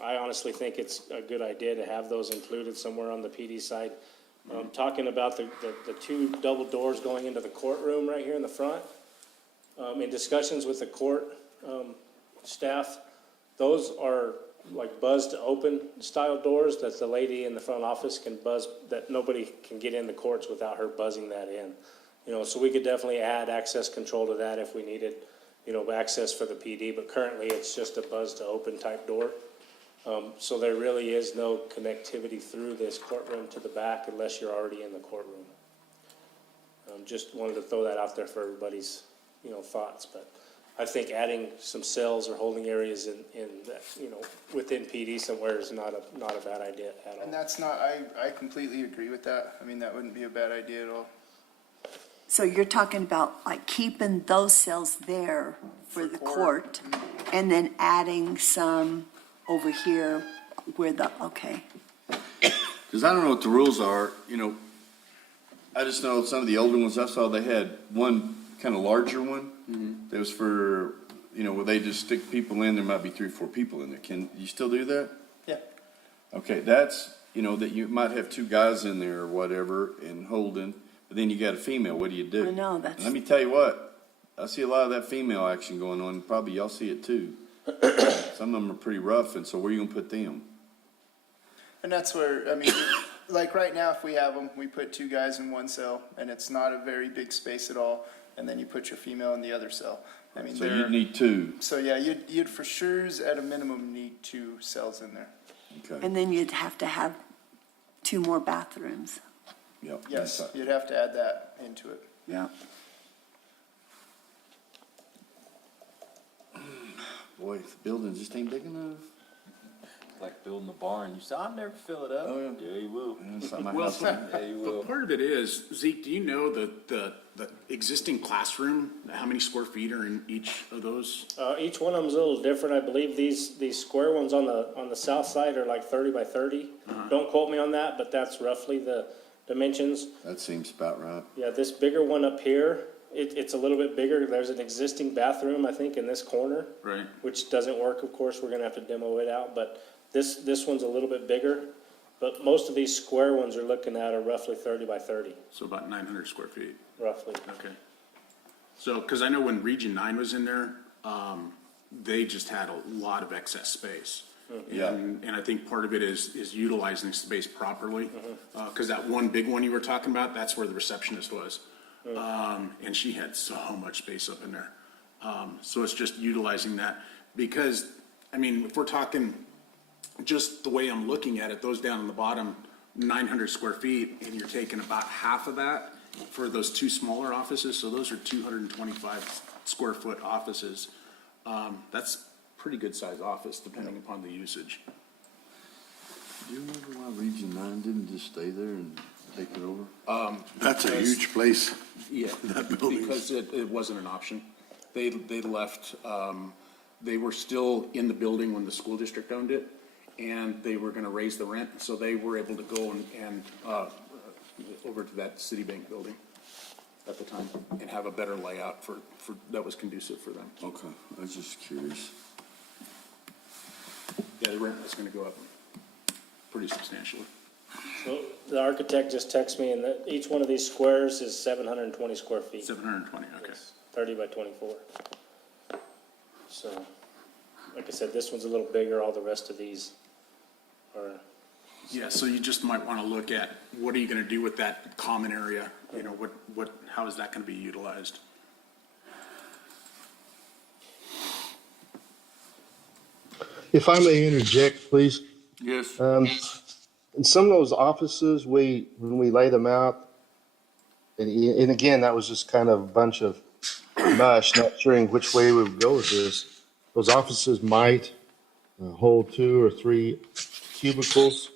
I honestly think it's a good idea to have those included somewhere on the PD side. Talking about the 2 double doors going into the courtroom right here in the front, in discussions with the court staff, those are like buzz to open style doors that the lady in the front office can buzz, that nobody can get in the courts without her buzzing that in. So we could definitely add access control to that if we needed, access for the PD, but currently it's just a buzz to open type door. So there really is no connectivity through this courtroom to the back unless you're already in the courtroom. Just wanted to throw that out there for everybody's, thoughts, but I think adding some cells or holding areas in that, within PD somewhere is not a bad idea at all. And that's not, I completely agree with that. I mean, that wouldn't be a bad idea at all. So you're talking about like keeping those cells there for the court and then adding some over here where okay. Because I don't know what the rules are, I just know some of the older ones I saw, they had one kind of larger one. That was for, where they just stick people in, there might be 3 or 4 people in there. Can you still do that? Yeah. Okay, that's, that you might have 2 guys in there or whatever and holding, but then you got a female, what do you do? I know, And let me tell you what, I see a lot of that female action going on, probably y'all see it too. Some of them are pretty rough, and so where are you gonna put them? And that's where, like right now, if we have them, we put 2 guys in one cell, and it's not a very big space at all, and then you put your female in the other cell. So you'd need 2. So yeah, you'd for sure, at a minimum, need 2 cells in there. Okay, And then you'd have to have 2 more bathrooms. yep. Yes, you'd have to add that into it. Yeah. Boy, the building just ain't big enough. Like building a barn. You say, I'll never fill it up. Oh, yeah. Yeah, you will. It's like my Well, house. Yeah, you will. But part of it is, Zeke, do you know the existing classroom, how many square feet are in each of those? Each one of them's a little different. I believe these square ones on the south side are like 30 by 30. Don't quote me on that, but that's roughly the dimensions. That seems about right. Yeah, this bigger one up here, it's a little bit bigger. There's an existing bathroom, I think, in this corner. Right. Which doesn't work, of course. We're gonna have to demo it out, but this one's a little bit bigger. But most of these square ones are looking at are roughly 30 by 30, So about 900 square feet. roughly. Okay. So, because I know when Region 9 was in there, they just had a lot of excess space. Yeah. And I think part of it is utilizing space properly. Because that one big one you were talking about, that's where the receptionist was. And she had so much space up in there. So it's just utilizing that. Because, if we're talking just the way I'm looking at it, those down on the bottom 900 square feet, and you're taking about half of that for those two smaller offices, so those are 225 square foot offices. That's pretty good size office depending upon the usage. Do you remember why Region 9 didn't just stay there and take it over? That's a huge place. Yeah, because it wasn't an option. They left, they were still in the building when the school district owned it, and they were gonna raise the rent, so they were able to go and over to that Citibank building at the time and have a better layout for that was conducive for them. Okay, I was just curious. Yeah, the rent was gonna go up pretty substantially. So the architect just texted me, and that each one of these squares is 720 square feet. 720, okay. 30 by 24. So, like I said, this one's a little bigger, all the rest of these are, Yeah, so you just might wanna look at, what are you gonna do with that common area? You know, how is that gonna be utilized? If I may interject, please. Yes. In some of those offices, when we lay them out, and again, that was just kind of a bunch of mush, not sure which way we would go with this. Those offices might hold 2 or 3 cubicles,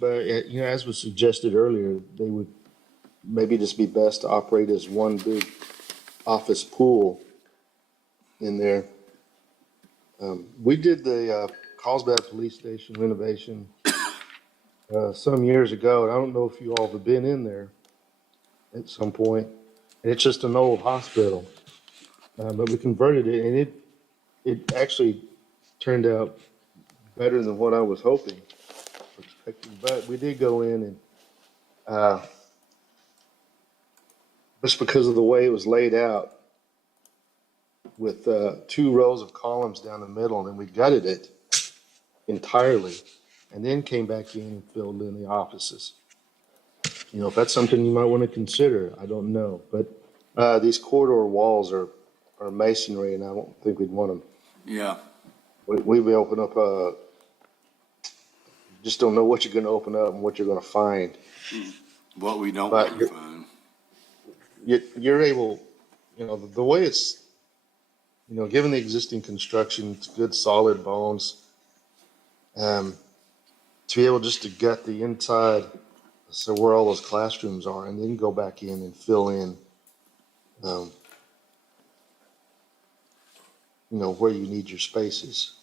but as was suggested earlier, they would maybe just be best to operate as one big office pool in there. We did the Causeback Police Station renovation some years ago, and I don't know if you all have been in there at some point. And it's just an old hospital, but we converted it, and it actually turned out better than what I was hoping, expecting. But we did go in and just because of the way it was laid out, with 2 rows of columns down the middle, and then we gutted it entirely, and then came back in and filled in the offices. If that's something you might want to consider, I don't know. But these corridor walls are masonry, and I don't think we'd want them. Yeah. We open up, just don't know what you're going to open up and what you're going to find. What we don't But want to find. You're able, the way it's, given the existing construction, it's good solid bones, to be able just to gut the inside, so where all those classrooms are, and then go back in and fill in, where you need your spaces.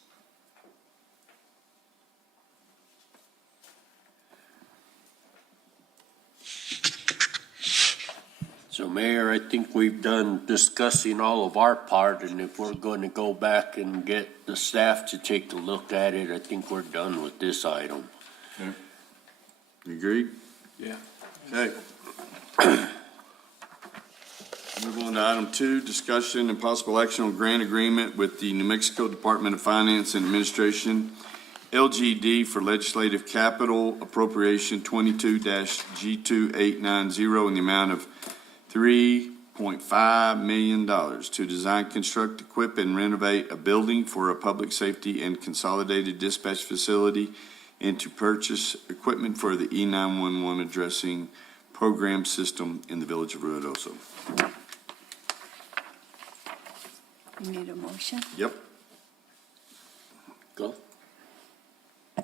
So Mayor, I think we've done discussing all of our part, and if we're going to go back and get the staff to take a look at it, I think we're done with this item. You agreed? Yeah. Okay. Move on to item 2, discussion and possible action on grant agreement with the New Mexico Department of Finance and Administration, LGD, for legislative capital appropriation 22-G2890 in the amount of $3.5 million to design, construct, equip, and renovate a building for a public safety and consolidated dispatch facility, and to purchase equipment for the E911 addressing program system in the village of Ruidoso. You need a motion? Yep. Go.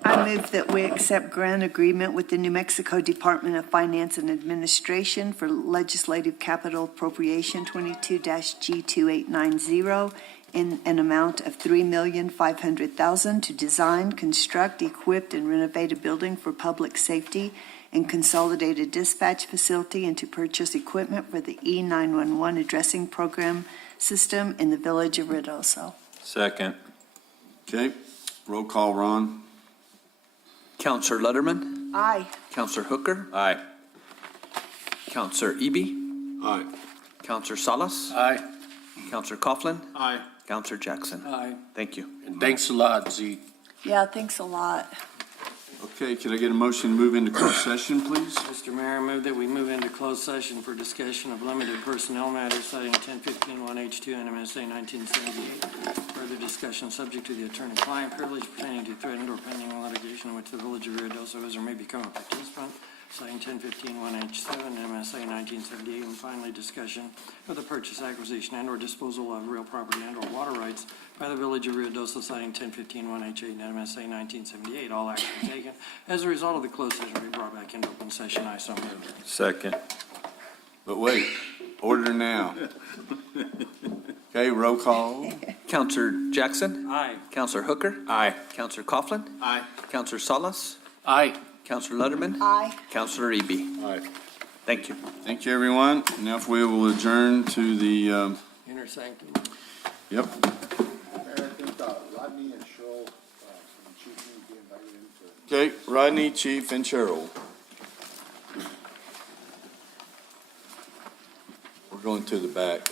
I move that we accept grant agreement with the New Mexico Department of Finance and Administration for legislative capital appropriation 22-G2890 in an amount of $3,500,000 to design, construct, equip, and renovate a building for public safety and consolidated dispatch facility, and to purchase equipment for the E911 addressing program system in the village of Ruidoso. Second. Okay. Roll call, Ron. Counselor Letterman, Aye. Counselor Hooker, Aye. Counselor Eby, Aye. Counselor Salas, Aye. Counselor Coughlin, Aye. Counselor Jackson. Aye. Thank you. And thanks a lot, Zeke. Yeah, thanks a lot. Okay, can I get a motion to move into closed session, please? Mr. Mayor, I move that we move into closed session for discussion of limited personnel matters citing 1051H2 NMSA 1978 for further discussion subject to the attorney-client privilege pertaining to threatened or pending litigation in which the Village of Ruidoso is or may become a participant, citing 1015-1H7, MSA 1978, and finally, discussion of the purchase, acquisition, and/or disposal of real property and/or water rights by the Village of Ruidoso, citing 1015-1H8 and MSA 1978. All action taken as a result of the closed session will be brought back into open session. I so move. Second. But wait, order now. Okay, roll call. Counselor Jackson? Aye. Counselor Hooker? Aye. Counselor Coughlin? Aye. Counselor Salas? Aye. Counselor Letterman? Aye. Counselor Eby? Aye. Thank you. Thank you, everyone. Now if we will adjourn to the, Inner sanctum. yep, Mayor, I think Rodney and Cheryl from Chief need to be invited into. okay, Rodney, Chief, and Cheryl. We're going to the back.